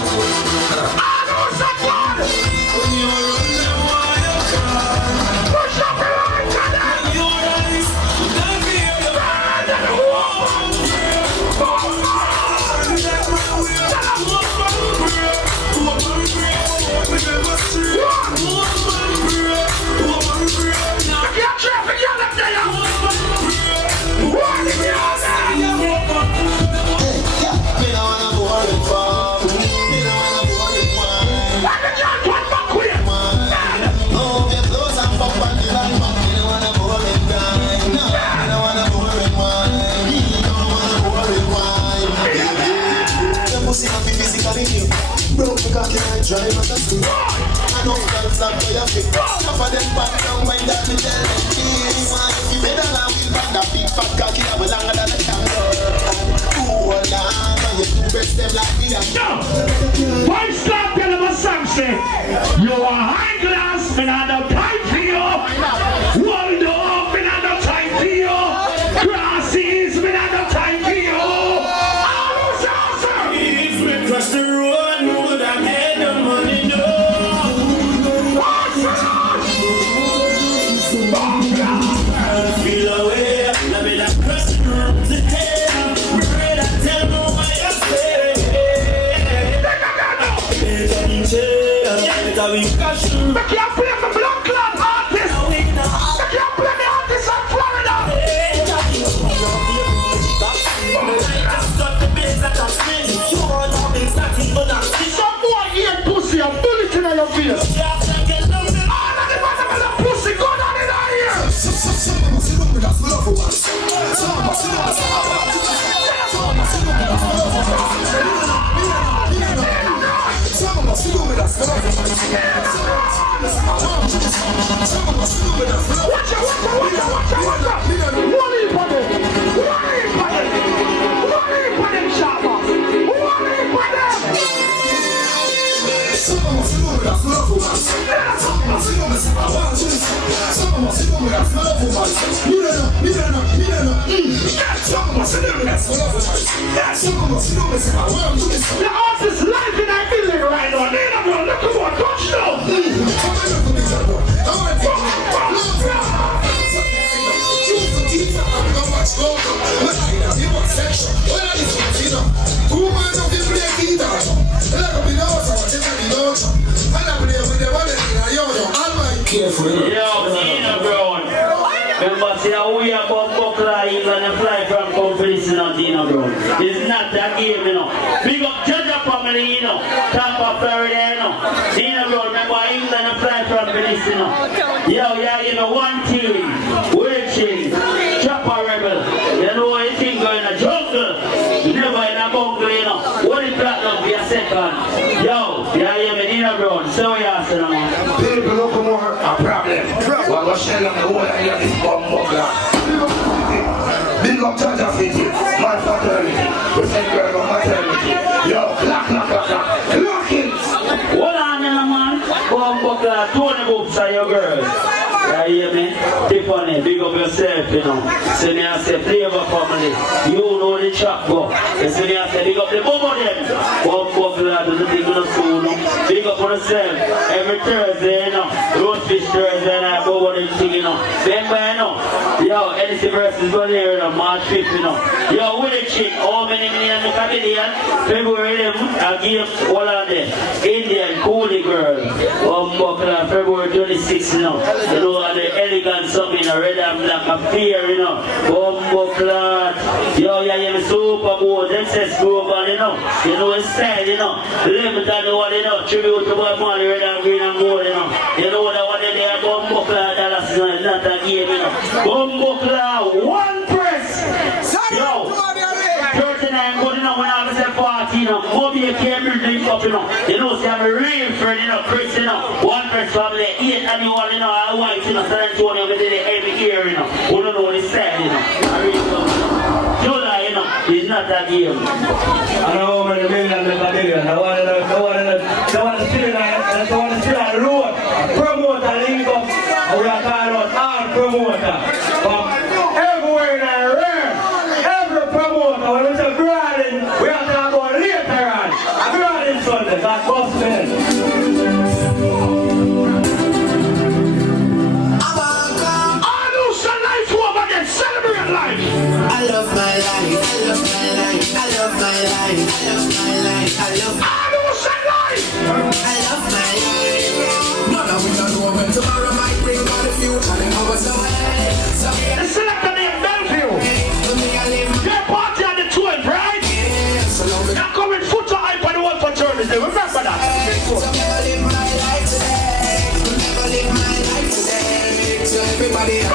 I know someone. Push up your line, Broke the cocky and drive at the street. I know that's not for your feet. Enough of them back down when that me tell them. If you better now, we'll find that big fat cocky that was longer than a camera. Hold on, you two best them like me. One stop, tell them a song say, you are high glass, and I don't time for you. Hold up, and I don't time for you. Crosses, and I don't time for you. If we cross the road, would I get the money? No. Feel away, let me not cross the road today. Bread, I tell me what you say. Better we cash. I can't play the blood clot artist. I can't play the artist in Florida. Some boy eat pussy and bullet in your face. All of the motherfucking pussy go down in our ear. The artist life in our building right now. Nina, bro, look at what touchdown. Yo, Nina Brown. Remember, see how we are about Buckler England and fly from competition on Nina Brown. It's not a game, you know. Big up Georgia family, you know. Tampa, Florida, you know. Nina Brown, remember England and fly from competition, you know. Yo, yeah, you know, one team, waiting, Chopper Rebel. You know what you think going in a jungle. Never in a bungle, you know. What is platinum for your second? Yo, yeah, you mean Nina Brown. So we are saying, man. People look more a problem. What was shell on the whole area is bomb buckler. Big up Georgia City, my fraternity. We send girl on maternity. Yo, clack. Lock it. Hold on, man. Bomb buckler, Tony Boops are your girls. Yeah, you hear me? Tiffany, big up yourself, you know. So me I say, Flavor family, you know the track go. You see me I say, big up the boom of them. Bomb buckler, do the thing on the school, no? Big up on yourself. Every Thursday, you know. Roastfish Thursday, and I go over the thing, you know. Remember, you know. Yo, Edison versus Valeria, you know, March 5th, you know. Yo, with the chick, how many million the comedian? February 11th, I give all of them. Indian, coolie girl. Bomb buckler, February 26th, you know. You know, and the elegant something, you know, red and black, a fear, you know. Bomb buckler. Yo, yeah, you super good. Them says global, you know. You know, it's style, you know. Limit and the one, you know. Tribute to Bob Marley, red and green and gold, you know. You know that one there, bomb buckler, Dallas, you know, it's not a game, you know. Bomb buckler, one press. Yo, 39 good, you know, when I was at 40, you know. Moby came building up, you know. You know, see, I'm a real friend, you know, Chris, you know. One press family, 8 anyone, you know, all white, you know, San Antonio, we did it every year, you know. We don't know what it's said, you know. I really don't know. July, you know, it's not a game. I know over the million and the million. I want to still on the road. Promoter link up. And we are calling out all promoter. From everywhere in the world. Every promoter. When we say Grading, we are talking about later on. Grading Sunday. That's what's Celebrate life. I love my life. I love my life. I love my life. I love my life. I love my life. None of we don't know when tomorrow might bring on the future and hours away. So the selector named Bellevue. Their party on the 12th, right? They're coming foot to hype on the one for Thursday. Remember that. So never live my life today. Never live my life today. So everybody.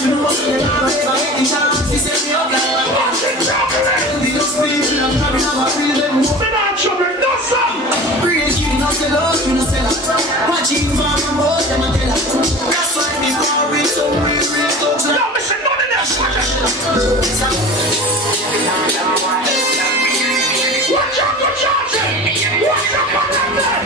You know what's in the line, never make the chance. He set me up like my watch. We just breathe, we don't have a real them. We're not trouble, no son. Breathe, you know, say lost, you know, say that. Watching from the boat, them a tell us. That's why before we so real talks like. No, me say none of that. Watch out for Johnson! Watch out for them there!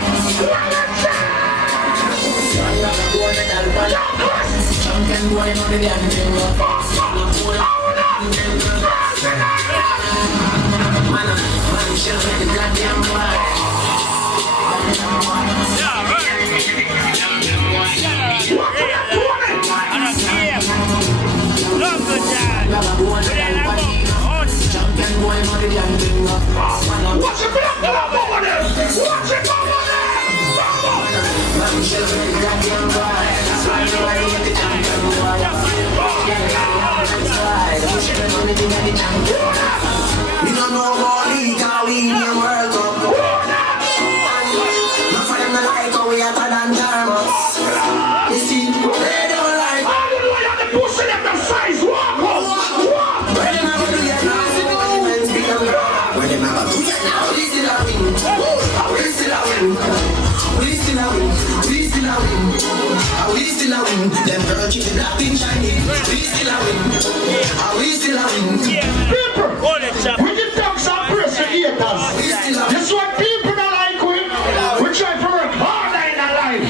Watch it back to the moment! Watch it over We don't know what we can win the World Cup. Not for them to like how we hotter than Jarmus. You see, they don't like. hallelujah! The pussy them the size! Walk up! Walk! Where them ever do you now? See the women's big and broad. Where them ever do you now? We still a win. We still a win. We still a win. We still a win. We still a win. Them girls keep the black thing shining. We still a win. We still a win. People! We give thanks and praise to haters. This is what people don't like we try to work harder in our life.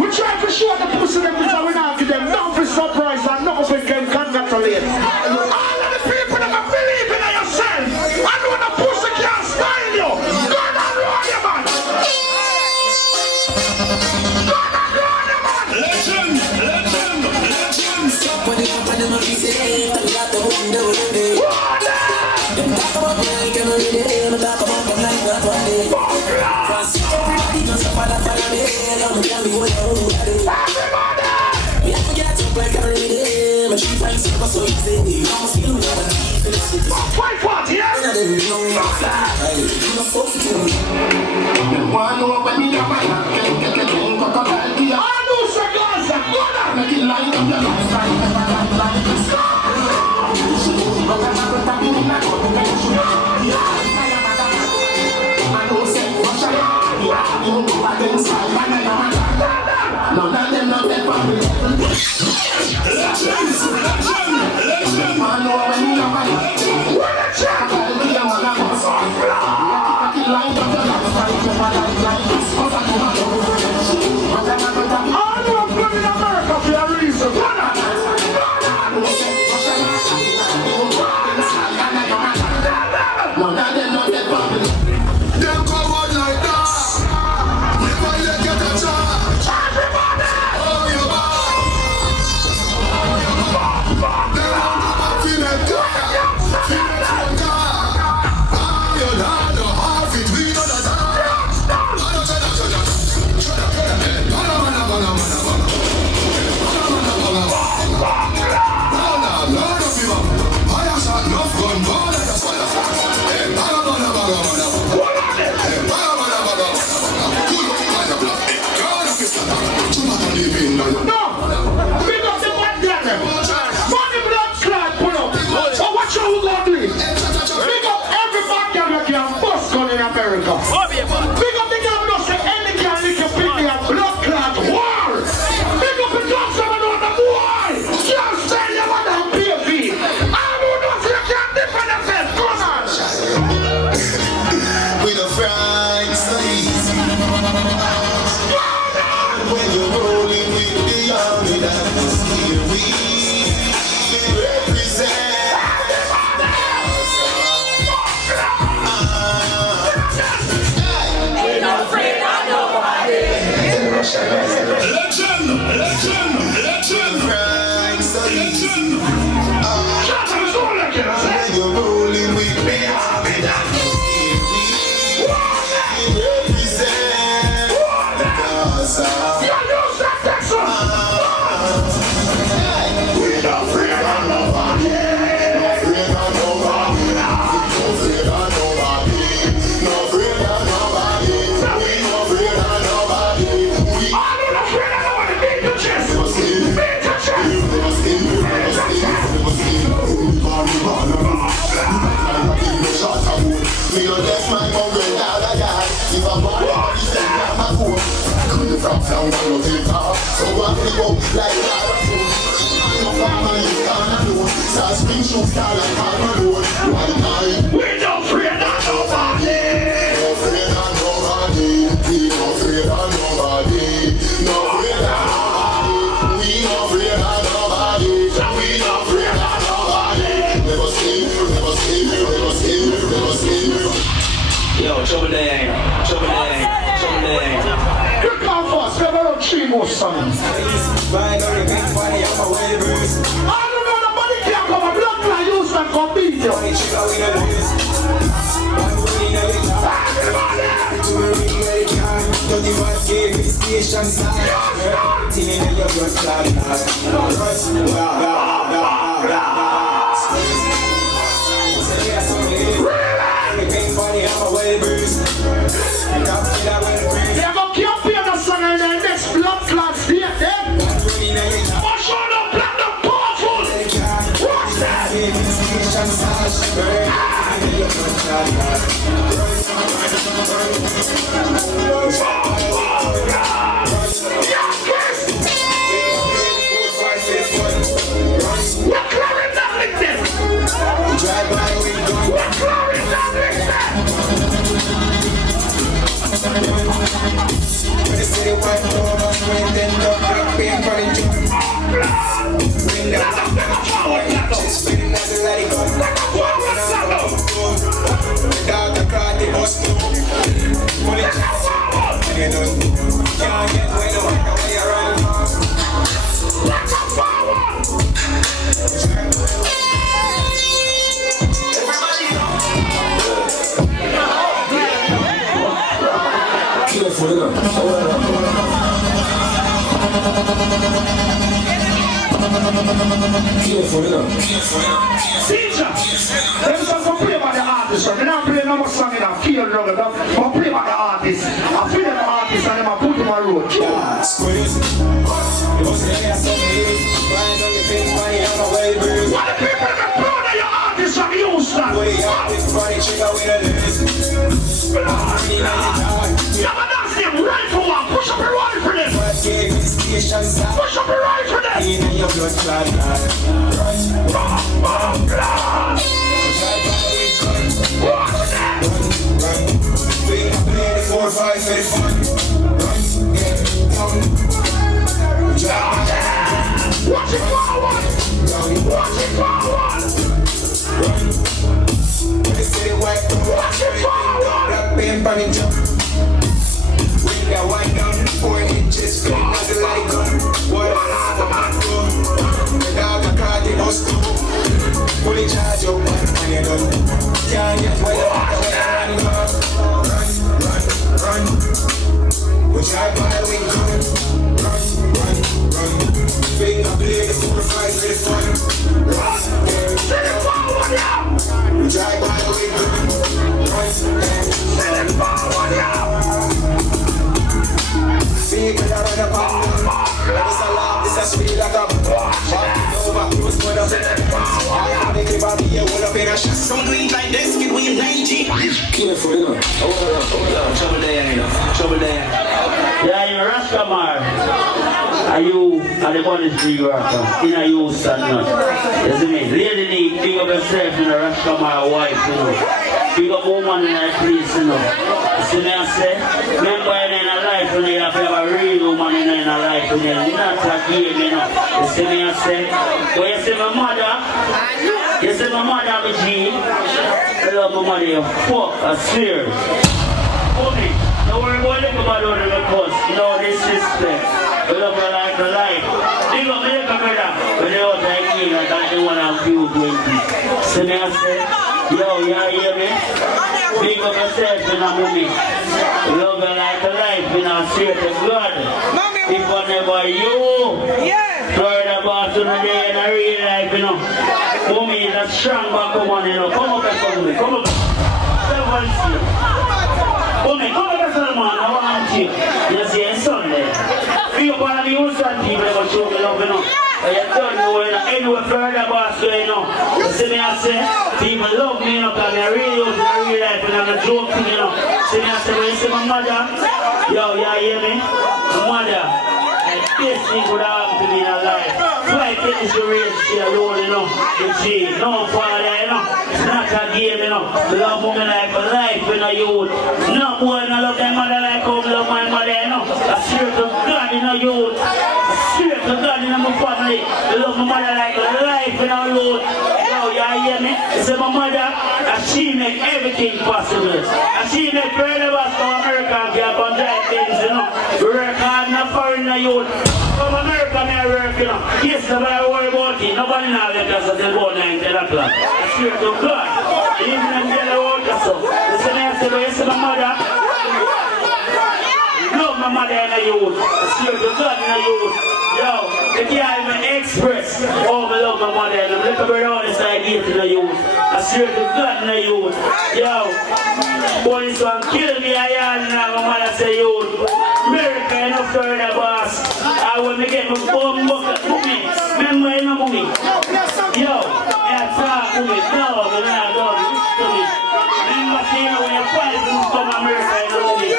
We try to show the pussy them because we not give them nothing surprise and nothing we can congratulate. All of the people that are believing in yourself and when the pussy can't style you, God and run you, man. God and run you, man. Legend. When they come to them, we say, I got the one that was in there. Them talk about me like I'm already there. Them talk about me like that one day. Cause everybody knows I'm gonna follow me. Don't tell me what you're doing. We have to get up like I'm already there. My tree finds silver so easy. I'm still not a thief in the city. 540, yeah? I didn't know you're fly. You know, so to me. One more when me up, I can't get crocodile here. I know cigars are good. Make it light up your life. None of them not that for me. Man, no when you are mine. I'll be a man of us. Keep it light up your life. I know I'm good in America for a reason. None of them not that for me. Them come out like that. Never let get a chance. Oh, you bad. They want to feel it. Feel it. Ah, you not know half it. We know that. No! Big up the bad guy them. Money blood clot pull up. So what you gonna do? Big up every bad guy that can bust gun in America. Big up the guy who don't say any can lick your picking a blood clot war. Big up the guns that know the boy. Can't stay your mother and pay fee. I don't know if you can defend yourself. Come on. With a fright so easy. When you're rolling with the army that's here, we represent. We're not afraid of nobody. Legend. Fright so easy. Shut up, so like it, I When you're rolling with the army that's here, we represent. Gaza. You use that Texas. We're not afraid of nobody. No afraid of nobody. No afraid of nobody. No afraid of nobody. We no afraid of nobody. We I'm not afraid of nobody. Beat the chest. Beat the chest. shoot star like all my road. One night. We don't fear not nobody. No fear of nobody. We no fear of nobody. No fear of nobody. We no fear of nobody. We no fear of nobody. Never seen you, never seen you, never seen you, never seen you. Yo, trouble there, trouble there, trouble there. You come first, never run 3 more songs. Find out the big body of my waivers. I don't know nobody can come a blood clot use and come beat you. Money chica we don't lose. One way in a car. To a ring where it can. 31K with station side. Till in your blood clot. They're going to campaign the song and the next blood clot state them. Much more than platinum powerful. Watch that. We're clearing that like this. We're clearing that like that. Caesar, them songs don't play about the artist, so they don't play no more song in a field rugger, but play about the artist. I feel them artists and them I put them on road. What the people that proud of your artists from Houston? Never dance them right for one, push up a right for them. Push up a right for them. Bomb glass. Watch that. Watch it forward. Watch it forward. Watch it forward. We got one down 4 inches, feeling like a light gun. What a man do. Without a car, they must do. Fully charge up, when you're done. Can't get where the run. We drive by, we come. Run. Bring up the 4 or 5 for the fun. Send it forward now. We drive by, we come. Send it forward now. Vehicle are on the pump. This a laugh, this a sweet like a over, close for the they keep on here, hold up in a shot. Some green like this, kid, we in 90. Careful, you know. Hold on, trouble there, you know. Trouble there. Yeah, in Raskamar, are you at the monetary worker in a Houston, you see me? Lady need, big up yourself in a Raskamar wife, you know. Big up woman in a place, you know. See me, I say, remember in a life when you have a real woman in a life when you're not a game, you know. You see me, I say, when you see my mother, you see my mother, my G, I love my mother, you fuck, I swear. Okay, don't worry about it, about it, because no disrespect. We love her like a life. Big up, my brother, when they out like me, I got the one of you 20. See me, I say, yo, you hear me? Big up yourself in a moment. Love her like a life, in a swear to God. If whenever you heard about today in a real life, you know, mommy is a strong back woman, you know. Come up and come me, come up. Mommy, come up and tell man, I want you. You see, it's Sunday. Big up all of the Houston people that show me love, you know. You don't know anywhere further about so you know. You see me, I say, people love me, you know, because I really use my real life and I'm a joke thing, you know. See me, I say, when you see my mother, yo, you hear me? My mother, this thing would happen to me in her life. Twice finish the race, she alone, you know. The G, no father, you know. It's not a game, you know. Love women like my life when I youth. No boy, I love their mother like how I love my mother, you know. I swear to God in a youth. I swear to God in my family. I love my mother like life when I youth. Yo, you hear me? It's my mother, and she make everything possible. And she make bread of us from America and get on drive things, you know. Work hard, not foreign youth. From America, I work, you know. Yes, nobody worry about it. Nobody now let us at about 9, 10 o'clock. I swear to God. Even them get the work or so. Listen, I say, yes, my mother. Love my mother and the youth. I swear to God in the youth. Yo, they can't even express how I love my mother and them. Look at me around this idea to the youth. I swear to God in the youth. Yo, police want kill me, I am now, my mother say youth. America enough to the boss. I will get my bomb bucket for me. Remember, you know, me. Yo, that's how for me. No, but now, don't to me. Remember, you know, when you fight from America, you know, me.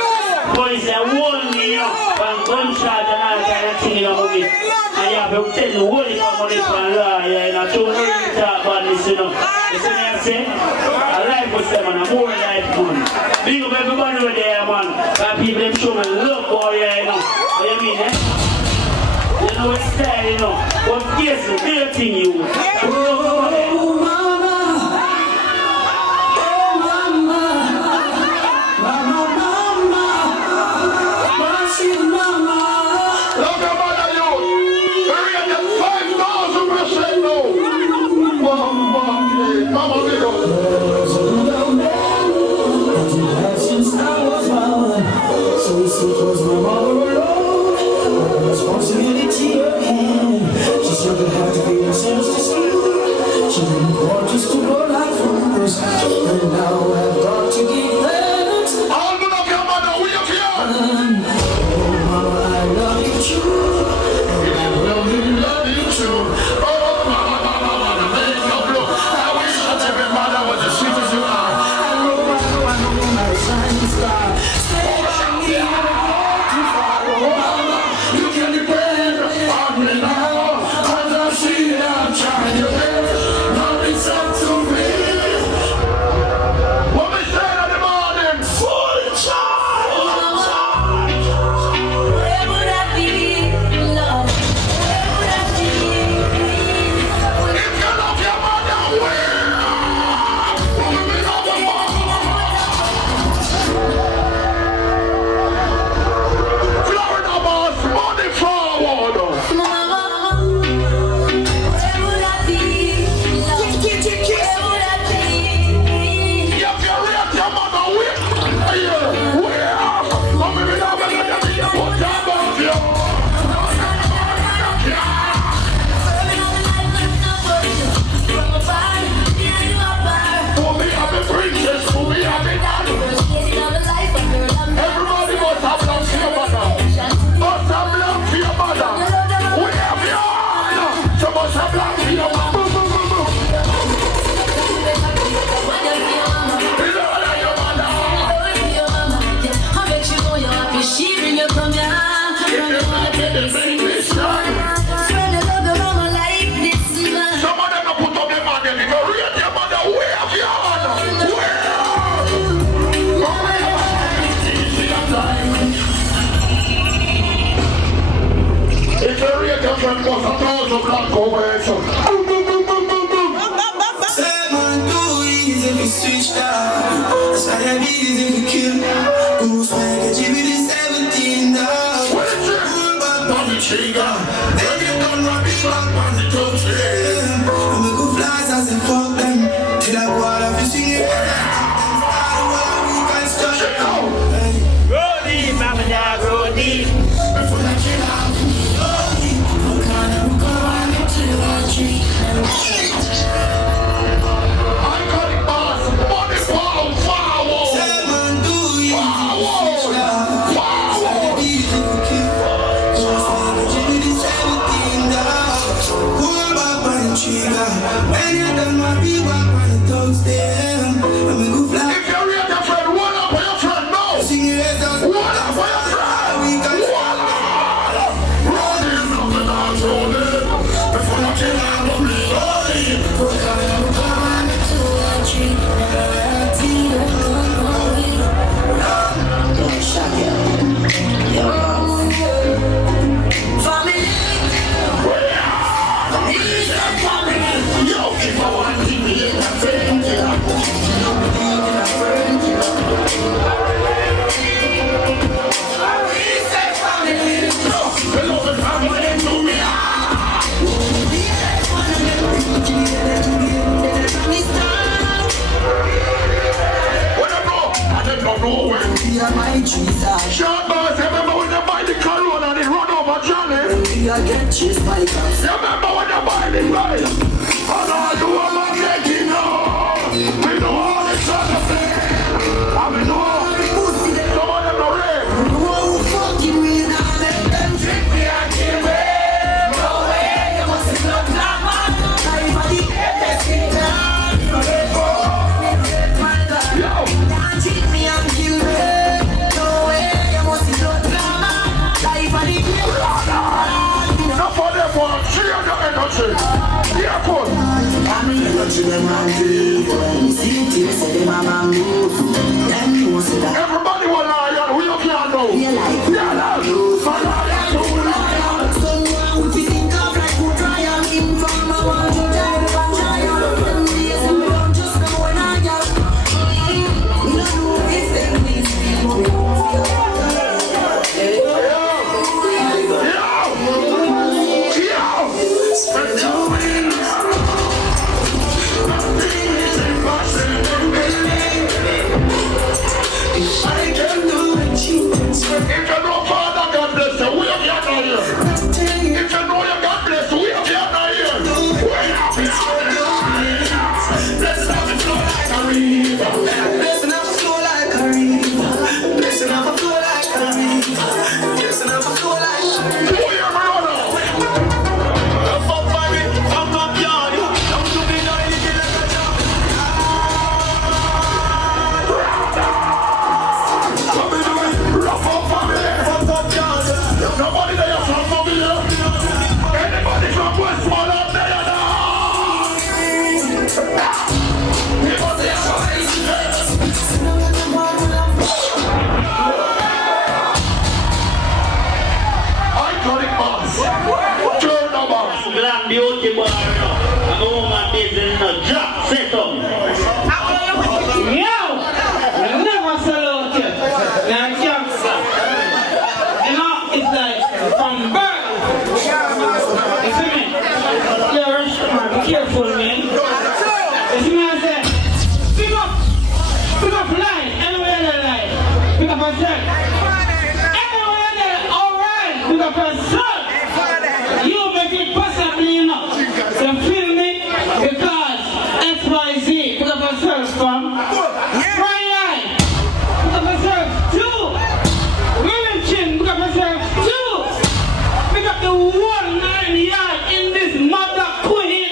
Police are warning me, you know, from gunshot and all kind of thing, you know, me. And you have to tell the whole family from law, yeah, you know, too early to talk about this, you know. You see what I'm saying? A life was them and a more life, man. Big up everybody over there, man. And people them show me love, boy, yeah, you know. What you mean, eh? You know it's style, you know. But guess the real thing, you. Oh, mama. Oh, mama. Mama, mama. Mercy, mama. Love your mother, you. Bury at 5,000% no. Mama, we go. Since I was born, so sick was my mother alone. Responsibility in her hand. She said it had to be a sense to see. She didn't want just to go like fools. And now I've got to give thanks. All the love your mother, we up here. Oh, mama, I love you too. And I love you too. Oh, mama, make no blow. I wish that every mother was as sweet as you are. I know my shining star. Stay by me, I want to follow. Mama, You can depend on me now. As I see I'm trying your best. Now it's up to me. What we say in the morning? Full charge. where would I be, Lord? Where would I be? If you love your mother, where? When we love your mother. Florida boss, money forward. Mama, where would I be, Lord? Where would I be? If you rate your mother, where? Yeah, where? When we love your mother, you put your above you. Who we have the princess, who we have the daddy. Everybody must have love for your mother. Must have love for your mother. We have your honor. So must have love for your mother. Boom, boom, boom, boom. We love your mother. She bring you from your heart. If you want to the English song, Friend, I love your mama like this, man. some of them don't put up their mother. They go rate your mother. We have your honor. Where? If you rate your friend, must have thousands of black over. So boom, boom, boom, boom, boom, boom. Say man, too easy if you switch down. Say it easy if you kill. Goose man, get you with the 17 now. What is it? Pull back On the trigger. then you done what we back on the touch. And we go flies as a fuck them. Till I go out of you sing it. We can start. Check out. Roll deep, mama, dog, roll deep. Before I kill out. I got it, boss. Money forward. Say man, too easy if you switch down. Say it easy if you kill. Goose man, get you with the 17 now. Pull back on the trigger. When you done what we back on the touch them. And we go fly. If you rate your friend, one up for your friend, no. Sing it as a One up for your friend. we can One up. Rolling up and I'm rolling. Before you countryside. Short boys, remember when they buy the Corona and they run over Johnny? We are get chased by cops. You remember when they buy the ride? And all the woman making no. We know all the sort of things. And we know some of them are rape. Whoa, fucking me now, let them trick me and kill me. No way, you must be blood clot, man. I'm for the best in town. You know they go, my God. Can't cheat me and kill me. No way, you must be blood clot, man. I'm for the Enough for them for cheer the energy. Yeah, cool. I'm energy them and kill. See things say them a man move. Them know say that. Everybody will lie on who you can't know. Yeah, like Yeah, like you. So lie on who you can't know. someone who think of like who try and inform I want to try and try and days we don't just know when I get. We don't know if them things we If you know Father God bless you, we are not here. If you know your God bless you, we are not here. We are here. Let's have it flow like a river. Blessing up a flow like a river. Blessing up a flow like a river. Blessing up a flow like a river. Who you brother? Fuck Barry, fuck up yard. Don't do me no anything like a job. Rough up family. Fuck up yard. Nobody there from familiar. Anybody from Westmore out there now? We must hear iconic boss. Turn the boss. Grand beauty bar, a woman business, drop, set up. Yo! Never salute you. Now, youngster. You know, it's like from birth. You see me? You're a man, be careful, man. You see me, I say, pick up line, anywhere they lie. Pick up yourself. Anywhere they alright, pick up yourself. You make it possibly enough. You feel me? Because XYZ, pick up yourself from Brian, pick up yourself too. William Chin, pick up yourself too. Pick up the 1-9 yard in this mother queen.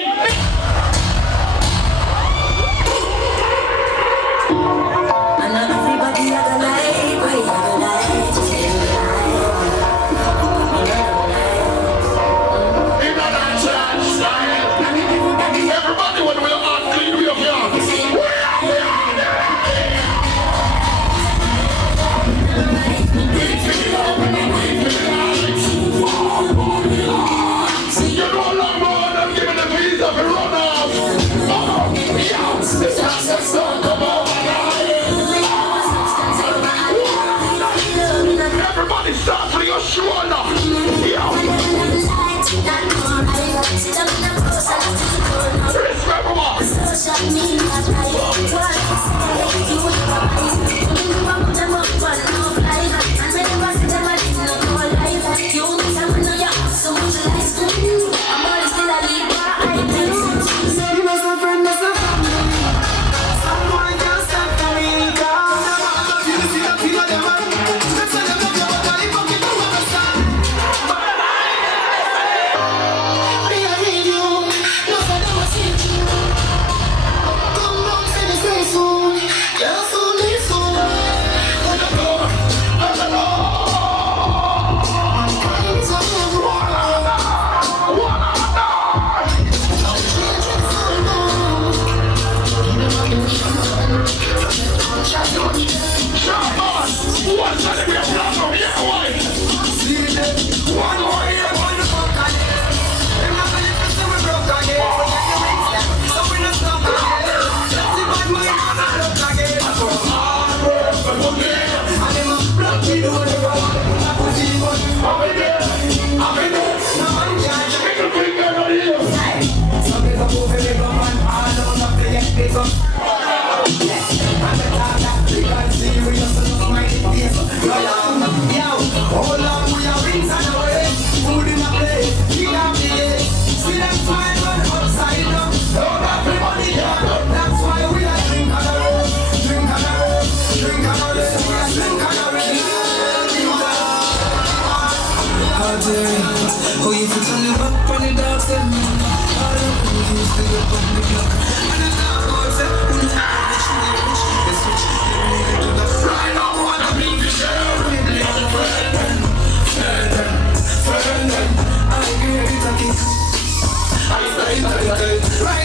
Right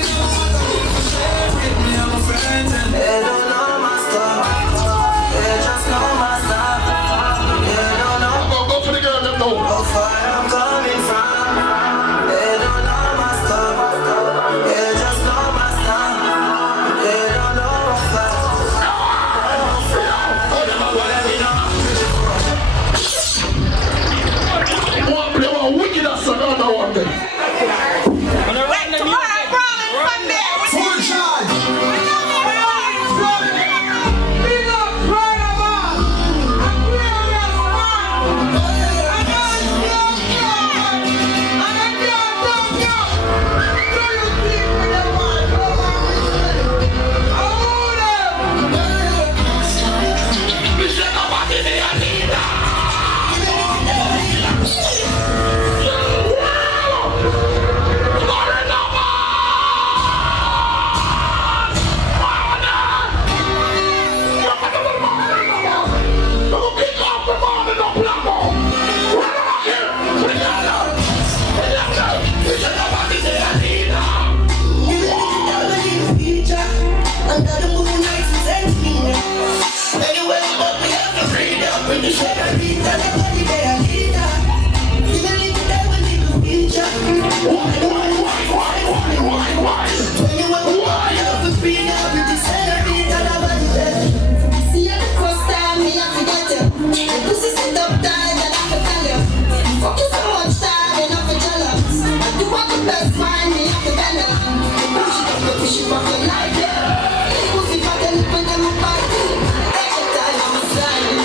now, I wanna be the sheriff. They don't know my stuff. They just know my stuff. They don't know Go for the girl, them know. how far I'm coming from. They don't know my stuff. They just know my stuff. They don't know how far. One play one wicked as another one day. Full charge. Under the moonlight, anywhere but we have to freedom. When you say I need that, everybody say I need that. Even if you die, we need the future. Why? When you want to have to freedom, we just say I need that, everybody say. See you the first time, me have to get you. The pussy sit up tight, and I can tell you. Fuck you so much time, enough for jealous. You want the best mind, me have to tell you. Push it up your life, yeah. Pussy back and put them up back. Every time I'm sliding.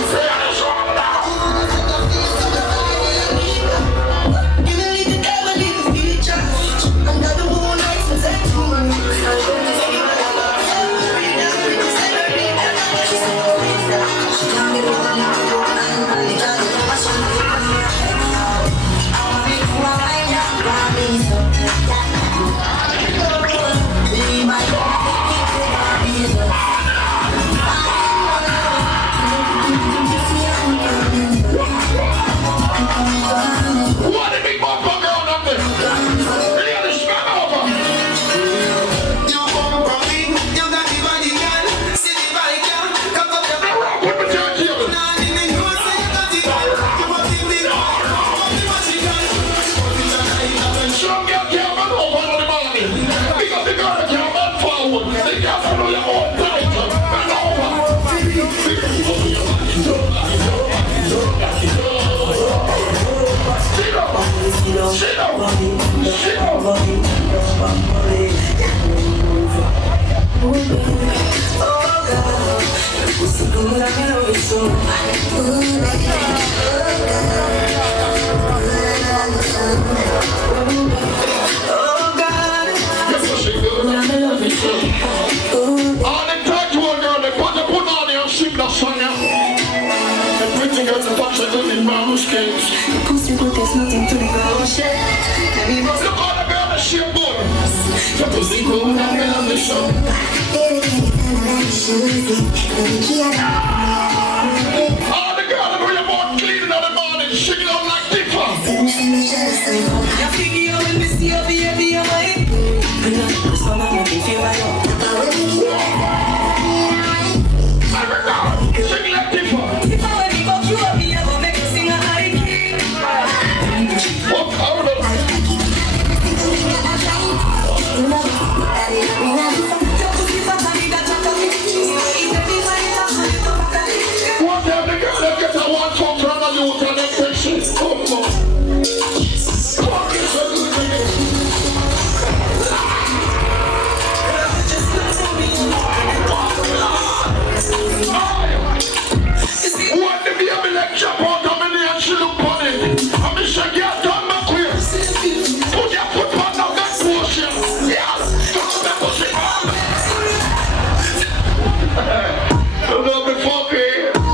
Even if the devil leave the future. Under the moonlight, so take me. What a big bump on girl up there. Really on the smack over. You come from me, you got the body girl. See the bike girl, cock up your Put me down here. nah, the nigga who say you got the girl. You want the big girl, you want the machine gun. Position I have and Some girl can't run over on the money. Because the girl can't run forward. They can't follow your own tight. Run over. Sit down. All the touch one girl, they put on there and sing the song. And pretty girls and foxes in brown skins. Pussy, but there's nothing to the ground. Look all the girl that shit good. Your pussy good, I'm gonna miss you. All the girls that wear your body clean in the morning, shaking out like Tifa. You figure when we see your baby, you're mine. Bring up the sun and make me feel like Shaking like Tifa. if I were to go through a beer, I'll make you sing a high key. Fuck out of What have the girl that gets a one talk to another youth and then say shit? Come on. Fuck it, so good nigga. What the baby like jump out of me and she look funny. I'm a shaggy, turn back here. Put your foot on the back portion. Yes, turn back pussy. Don't be funky.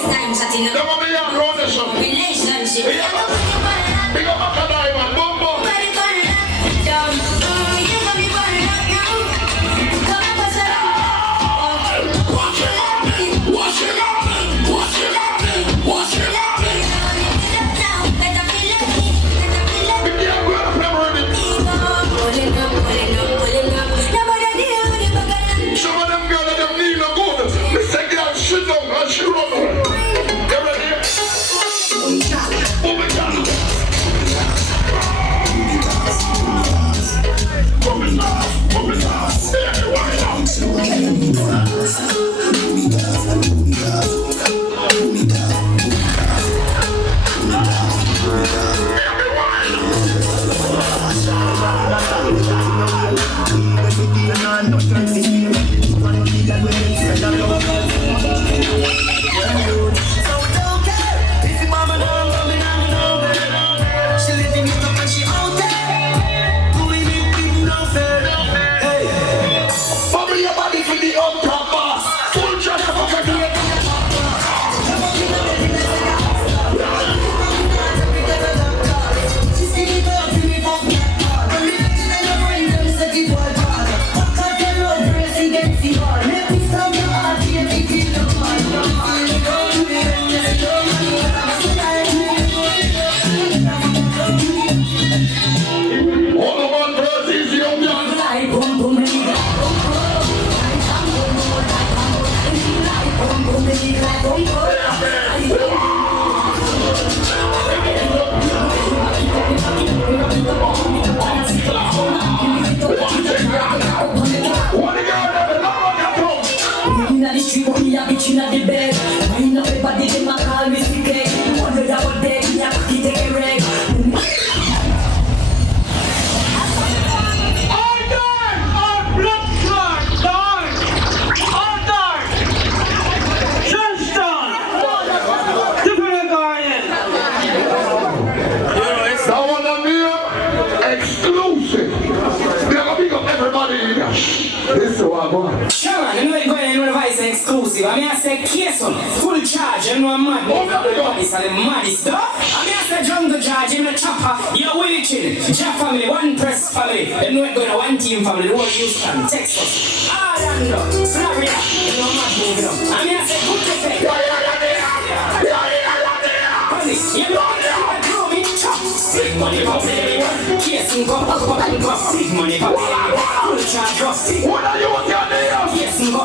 FaceTime chatting up. Come on, me young round the show. Relationship. Big up Macadai, man. Boom, boom. Some of them girls that need no good. They say, girl, shit down and she run away. You ready? Oh my God. Bubble your body for the up-top boss. Full trash of a credit. All the one verse is young young. What the girl that belong on your tongue? Inna the street, we a bitch inna the bed. Wind up everybody, them a call me sick. 100 hour day, me a cocky take a reg. All done! All blood clot! Done! All done! Just done! Different garden! That one of me exclusive. They're gonna pick up everybody in here. This is what I'm going. Sure, man, you know you're going to advise exclusive. I mean, I say case on full charge. You know I'm mad. It's the maddest stuff. I mean, I say jungle charge in the chopper. You're waiting. Jack family, one press family. You know it's going to one team family. The whole Houston, Texas. Orlando, Florida. You know I'm mad moving up. I mean, I say good effect. You know I'm grow me chop. Big money for everyone. Case and go up and go. Big money for everyone. Full charge up. What are you with your name? Case and go.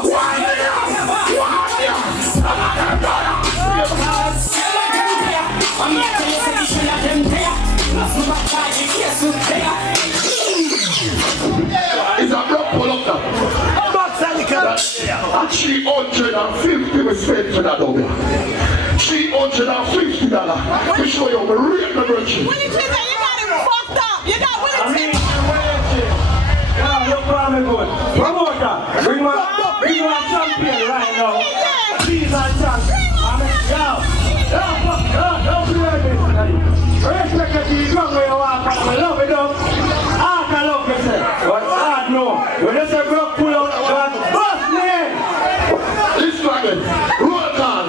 It's a block pull up now. At 350 we spent for that over. $350. To show you the real virtue. When you say that, you got it fucked up. You got I Willie mean, T. yeah, no problem, good. Promoter, bring one champion right now. Please and champion. I mean, don't play this. Respect the drum where you walk and I love it up. I love myself. But hard no. When you say bro, pull out one, bust me. This dragon, roll call.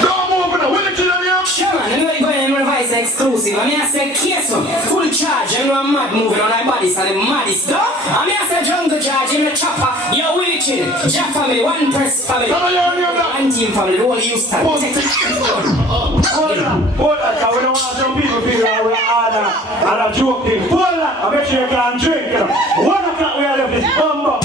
Don't move now. Will it to them? Sure, man, you know you're going to advise exclusive. I mean, I say case on full charge. You know I'm mad moving on my body. So the maddest stuff. I mean, I say jungle charge in the chopper. You're waiting. Jack family, one press family. One team family, the whole Houston, Texas. Hold on, so we don't want some people figure out we're on a joke thing. Hold on, I make sure you can drink. 1 o'clock we are left this bumbo.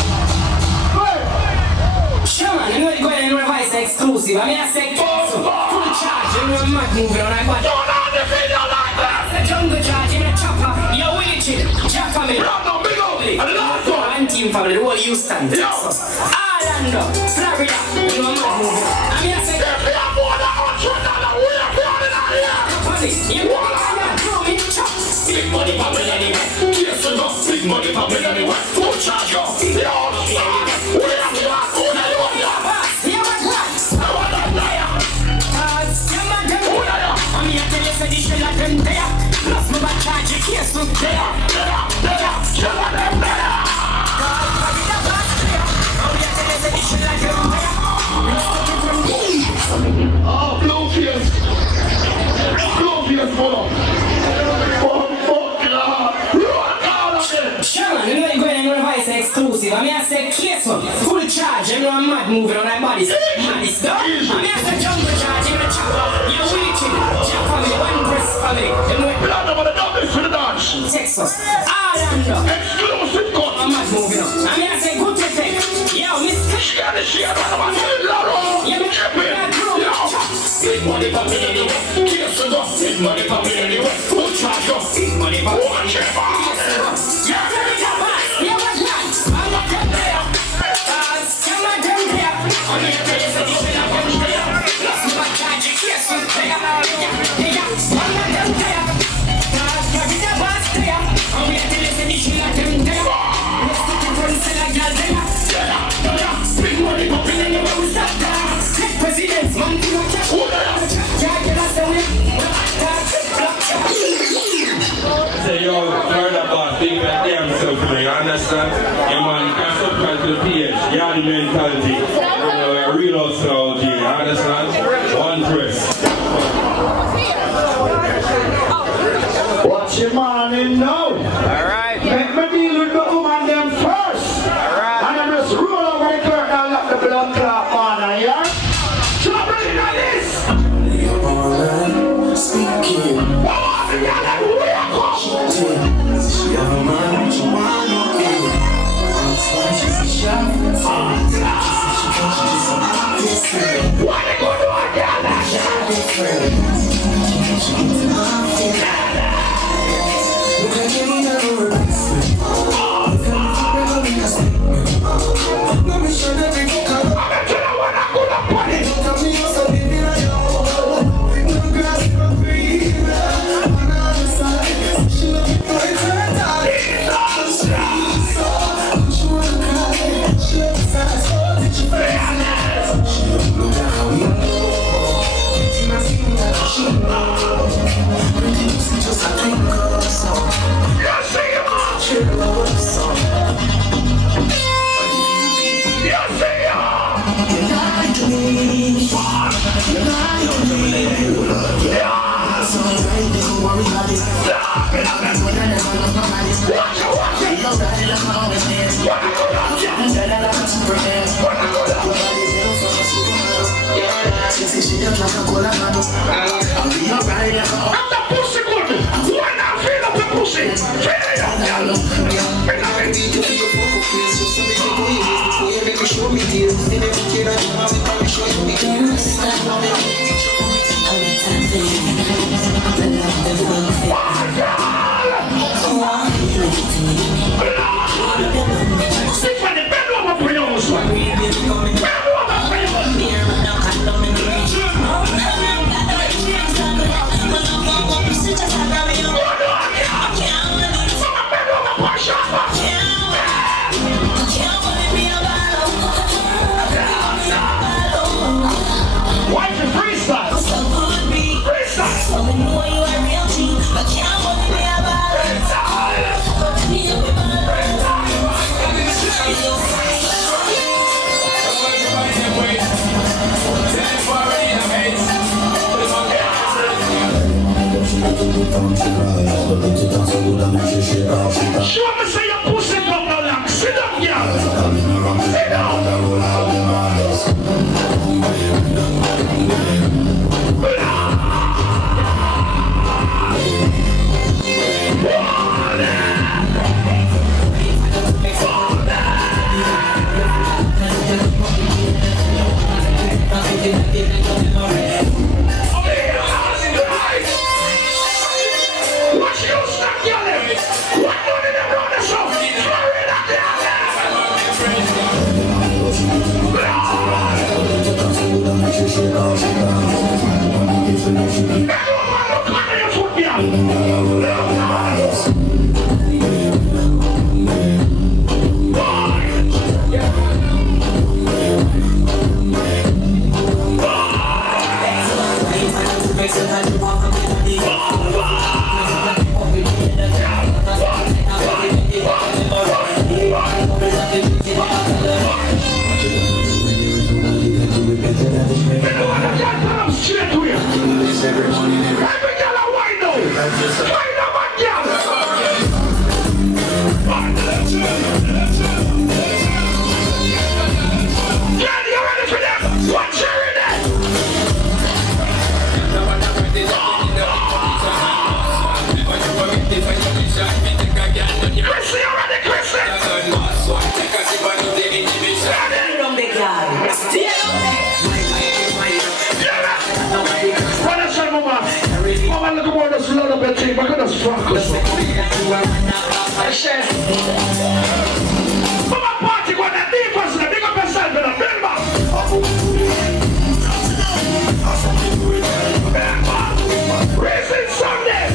Sure, man, you know you're going to advise exclusive. I mean, I say case on full charge. You know I'm mad moving on my body. Don't have the video like that. The jungle charge in the chopper. You're waiting. Jack family. No, big up. And the last one. One team family, the whole Houston, Texas. Orlando, Florida. You know I'm mad moving on. I mean, I say If you have more than $100, we are going out here. you want to throw me chop. Big money popping anywhere. Yes, we go. Big money popping anywhere. Full charge go. We are the last one. You're a glass. I want that liar. You're my devil. I'm here to listen to you like them there. Plus, my back charge, you can't stop there. I'm here to listen to you like them there. moving on that body. Man, it's done. I'm here to jungle charge in the chopper. You're wicked. Jump for me, one press for me. Blood over the double for the dance. Texas. Islander. Exclusive cut. I'm not moving on. I'm here to say good effect. Yo, Mr. Share the share, man. Yeah, me Big money for me anyway. Kiss the dust. Big money for me anyway. Who charge you? Big money for me. Watch it, man. Yeah, what's that? I'm not them there. I'm not them there. I'm here to tell you something. I'm not them there. Plus, my charge you kiss the there. I'm not them there. I'm here to listen to you. I'm them there. Let's put the front side like y'all there. Big money for me anyway. We stop there. President, man, you don't catch what Say yo, learn about big and damn self, man, you understand? Yeah, man, you can't subscribe to the page, you are the mentality, a real hustle, you understand? One press. What's your morning now? Alright. Let me deal with the woman them first. Alright. And I just roll over the clerk and lock the blood clot man, yeah? Trouble in this! Speaking. She have a man, she want no king. That's why she's a sharp. What are you going to do again? Look at me now. Let me show them every book. I'm going to want to go to party. Tell me you're so living on your own. No grass, no green. On the other side, she love me for eternity. She wanna cry. She love me fast. Did you feel she don't know how we know. Everything I feel like she knows. When you see just a twinkle song. Yes, see you. She love the song. Yes, see you. You lie to me. You lie to me. Yeah. So I don't worry about it. That's what I never know about it. Watch it. You know that I'm always there. I'm dead and I'm super hands. She says she just like a cola model. I'll be alright like a I'm the pussy good. Why not feel up the pussy? Feel it up, y'all. Feel up it. you feel your vocal pills. So some make you go years before you make me show me deals. And every kid I do, I'll be trying to show you me deals. Sit for the bed over for you, son. Bed over for you. Why you freestyle? Freestyle. Show me say your pussy come no long. Sit down, girl. Sit down. What's your stuff, girl? What money them run the show? Get What is your mama? Mama, look at this little bit thing. Look at this focus. I said, Mama, party with that deep person. Big up yourself in a big man. Racing Sunday.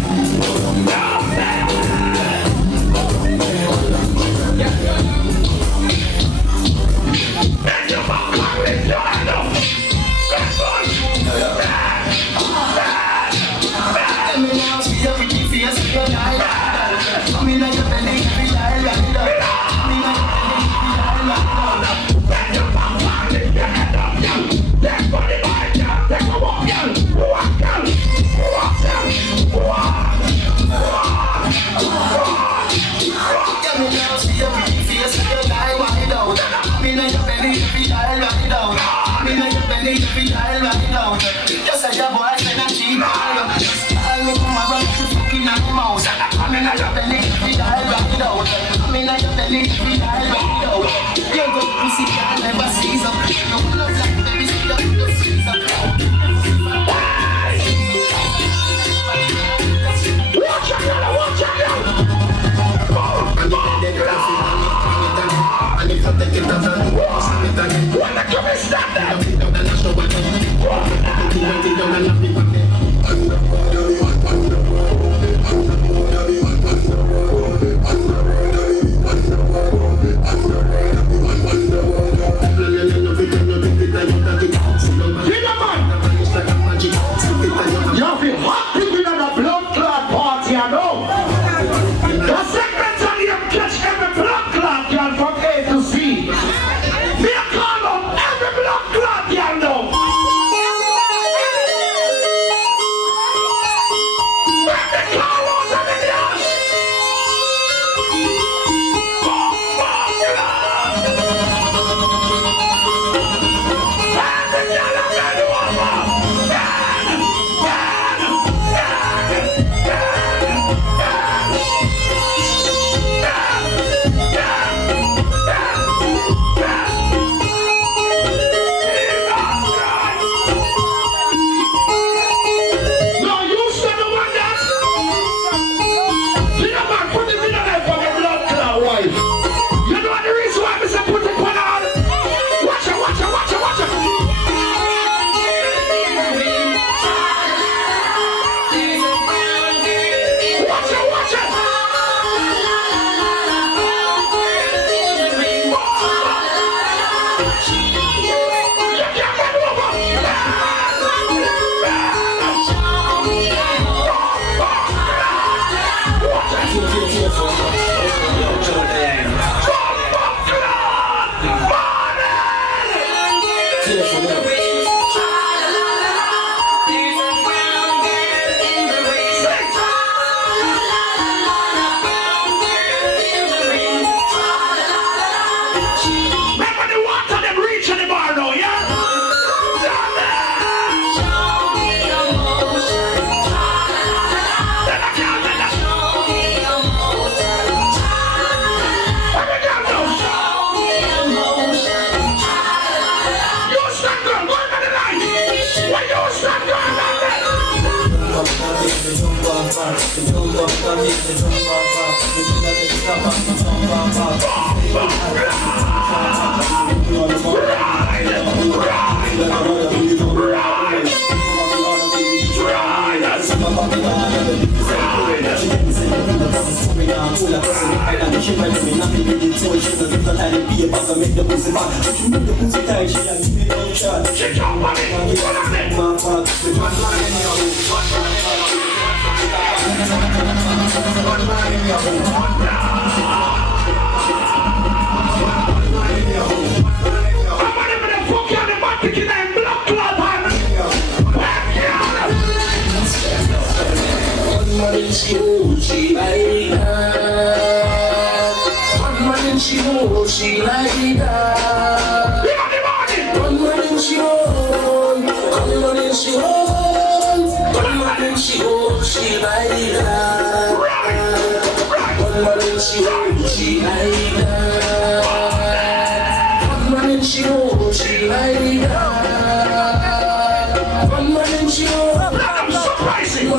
Surprising.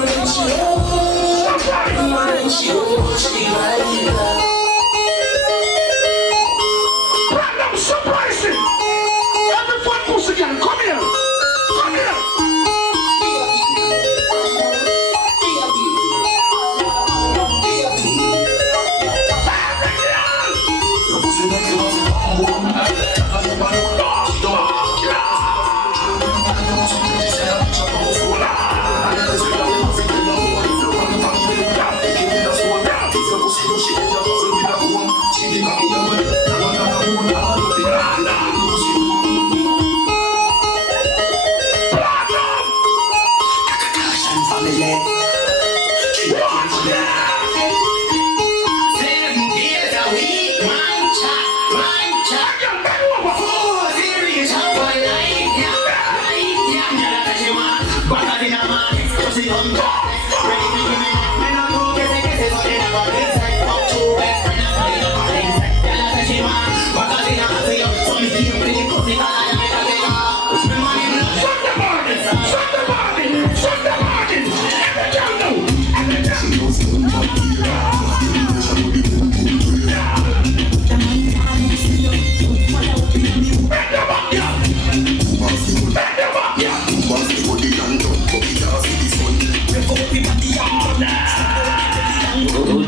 Random surprising. Every fun pussy can come here. Come here.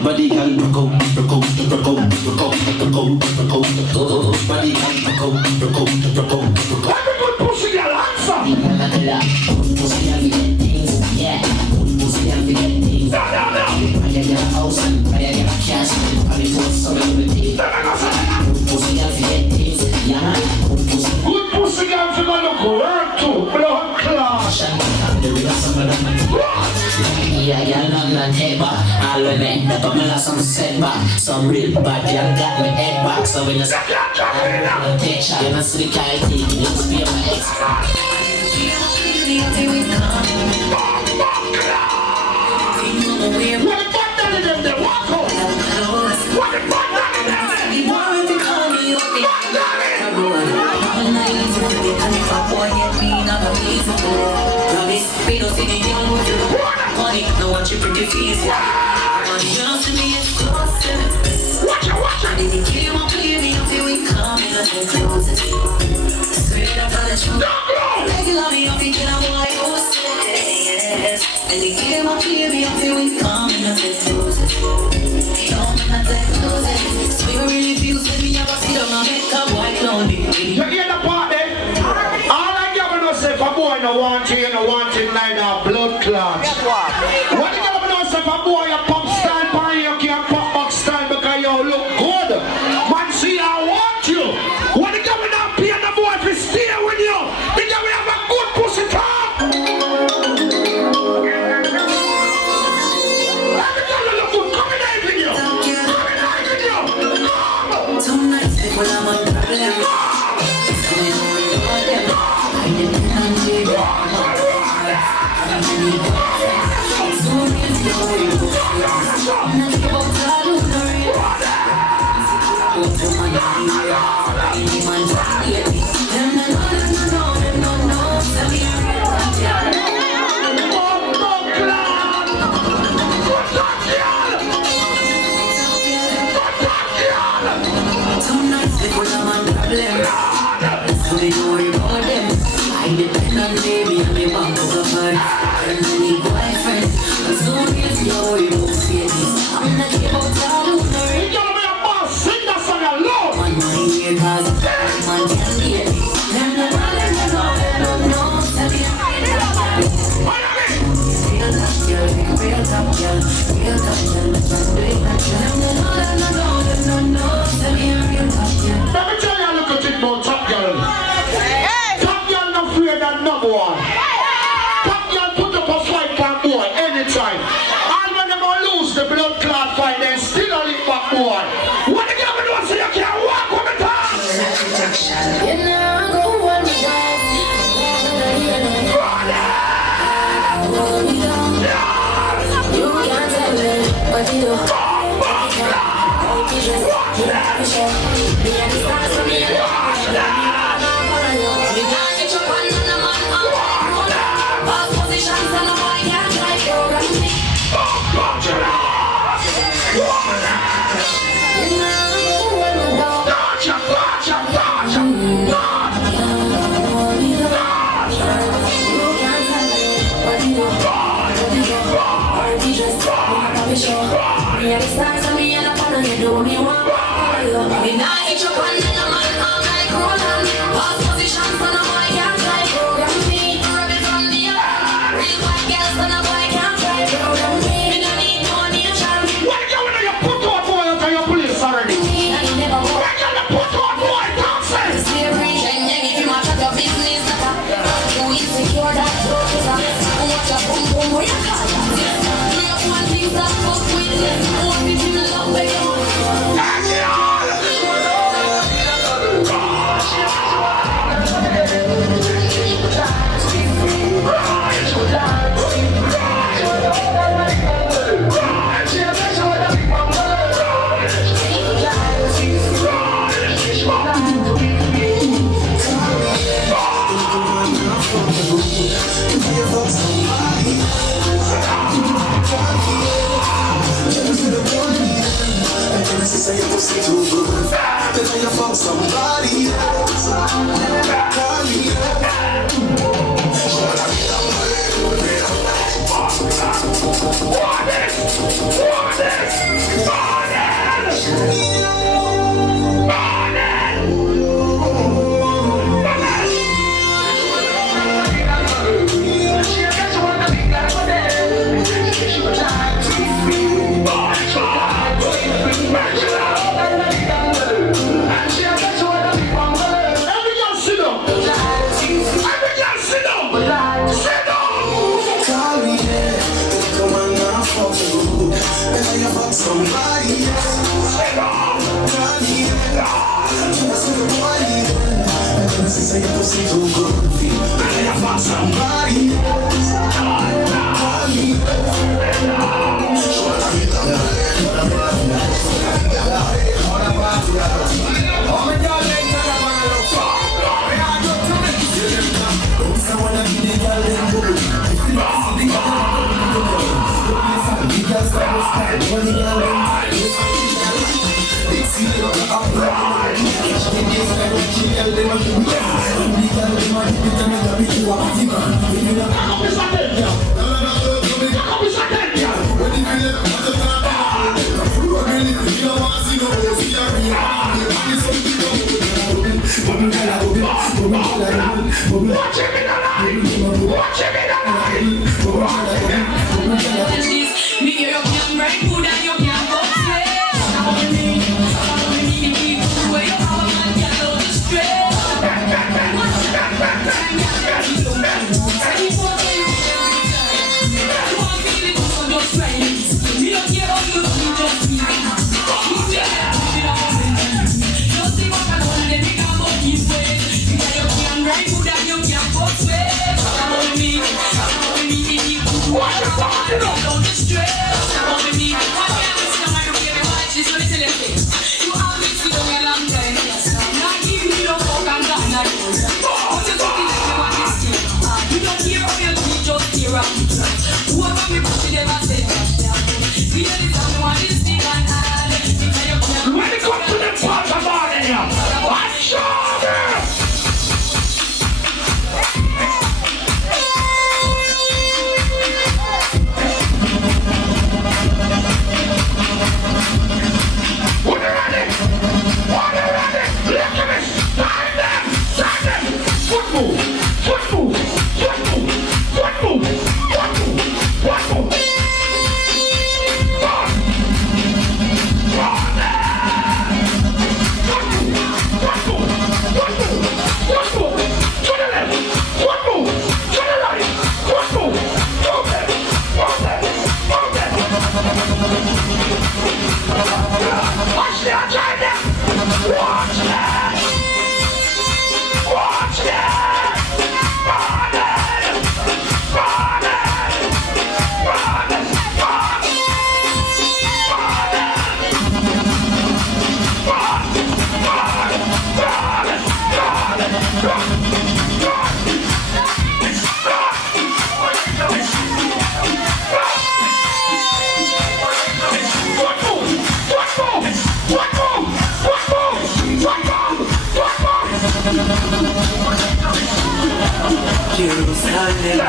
Body can rock out. Body can rock out. Every good pussy girl answer. Yeah, pussy and forget things. No. I get a house and I get a cash. I be for some of the things. Pussy and forget things. Yeah, Good pussy girl to go look work too. Blood class. yeah, I'm not head back. All women, that come and some setback. Some real bad girl got me head back. So when you say, I'm take shot, you must be kind of taking it to be my ex. What the fuck done in them there? Walk home. What the fuck done in them there? And they give my baby until we come in the closes. Don't let that close it. So you really feel with me, I was here on my make up white lonely. You hear the part there? All I ever know say if a boy no want you no want it neither blood clots. What you ever know say if a boy a pop style pan you can't pop back style because you look good. Man see I want you. What you ever know pay the boy to stay with you? Because we have a good pussy talk. Well, I'm a problem. So we know we know them. I didn't handle it. I'm really so it's your way. I'm not about to do the real. Go to my area. Any man to hear me. Them no. Tell me I'm because I'm a problem. So they don't worry about them. I depend on baby and they want to go for it. And I need boyfriend. As long as you worry about feelings, I'm not here about all who know it. You gotta be a boss, sing that song alone. Man, my ear cause man can hear me. Them no. Tell me I'm real top girl. Real top girl. Let's not do it like that. No. Tell me I'm real top girl. Let me tell you a little thing about Top Girl. Top Girl not afraid of no boy. Top Girl put up a fight for boy anytime. And when they gonna lose the blood clot fight, they still a lick back boy. What the girl do so you can't walk with me time? You know, go on me down. You can't tell me what you do. show. Me and the stars and me and the fun and you do me one. Me nah hit your pan and I'm all like Roland. Past position so no boy can't try program me. Rebel from the island. Real white girls so no boy can't try program me. Me no need no nation. Why you when you put out boy out of your place already? And you never go. Why you put out boy dancing? Slavery and if you want to your business, you insecure that focus on. Watch your boom boom where you call that. Do you want things that fuck with this? Want me to love where you want. Say you pussy too good. Then you fuck somebody else. Call me somebody else. Say you pussy too good. I found somebody else. Call me. Jerusalem,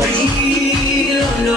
real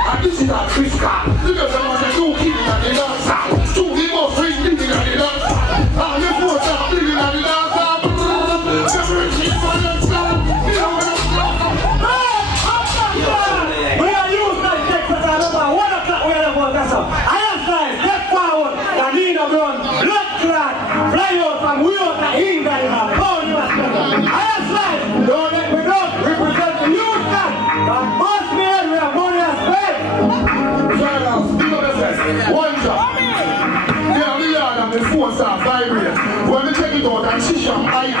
And this is our Chris car. Look at the one that do keep it at the dance hall. Two people free keeping at the dance hall. Ah, let's go start keeping at the dance hall. Never keep on the side. You know what I'm saying? We are used to Texas at about 1 o'clock. We are about that. I am saying, step forward. Canina run, blood clot, fly out from we out to England in a pound. I am saying, don't let me down. Represent the youth that. That must be it. We have money as well. One job. Yeah, we are on the 4-star vibrate. When we take it out and she shall ID.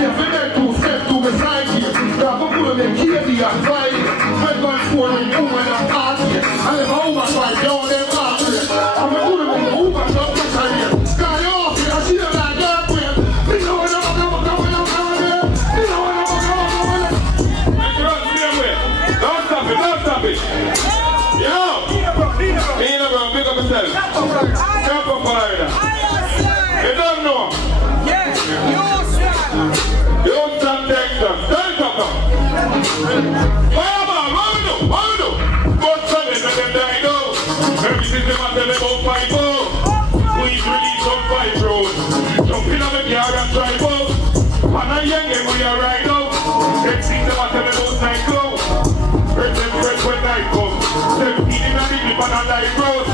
Yeah, we make 2 steps to the side here. Yeah, we put them in KD and Friday. We're going for them woman and party. And if a woman tries down them party. And we put them in the woman and party here. Got you off here, she don't like that way. You know what I'm coming there. You know what I'm coming there. Make it run the same way. Don't stop it, don't stop it. Yo! Nina Brown, big up yourself. Jump up Florida. You don't know. You stop Texas. Don't stop them. Fireman, what we do? What we do? But something let them die now. Every system I tell them about 5-0. Please release on 5 roads. Jump in on the car and drive out. And I young and we are right now. Them system I tell them about 9-0. Break them fresh when night comes. 17 in the deep on a light road.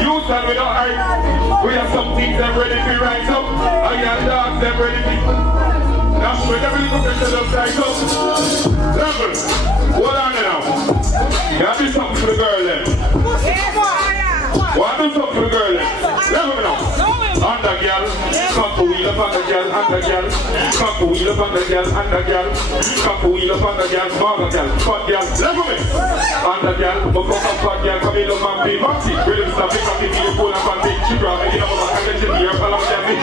Youth and we don't hide. We have some things that ready to rise up. I got dogs that ready to. That's where they really come to upside up. Level. Hold on now. You have to do something for the girl then. What do something for the girl then? Level now. Under girl, cock wheel up on the girl, under girl, cock wheel up on the girl, under girl, cock wheel up on the girl, smaller girl, fat girl, level me. Under girl, but come up fat girl, come in up and be maxi. Rhythm stop, pick up the video, pull up and big, she grab me, you know, and let you hear, follow me,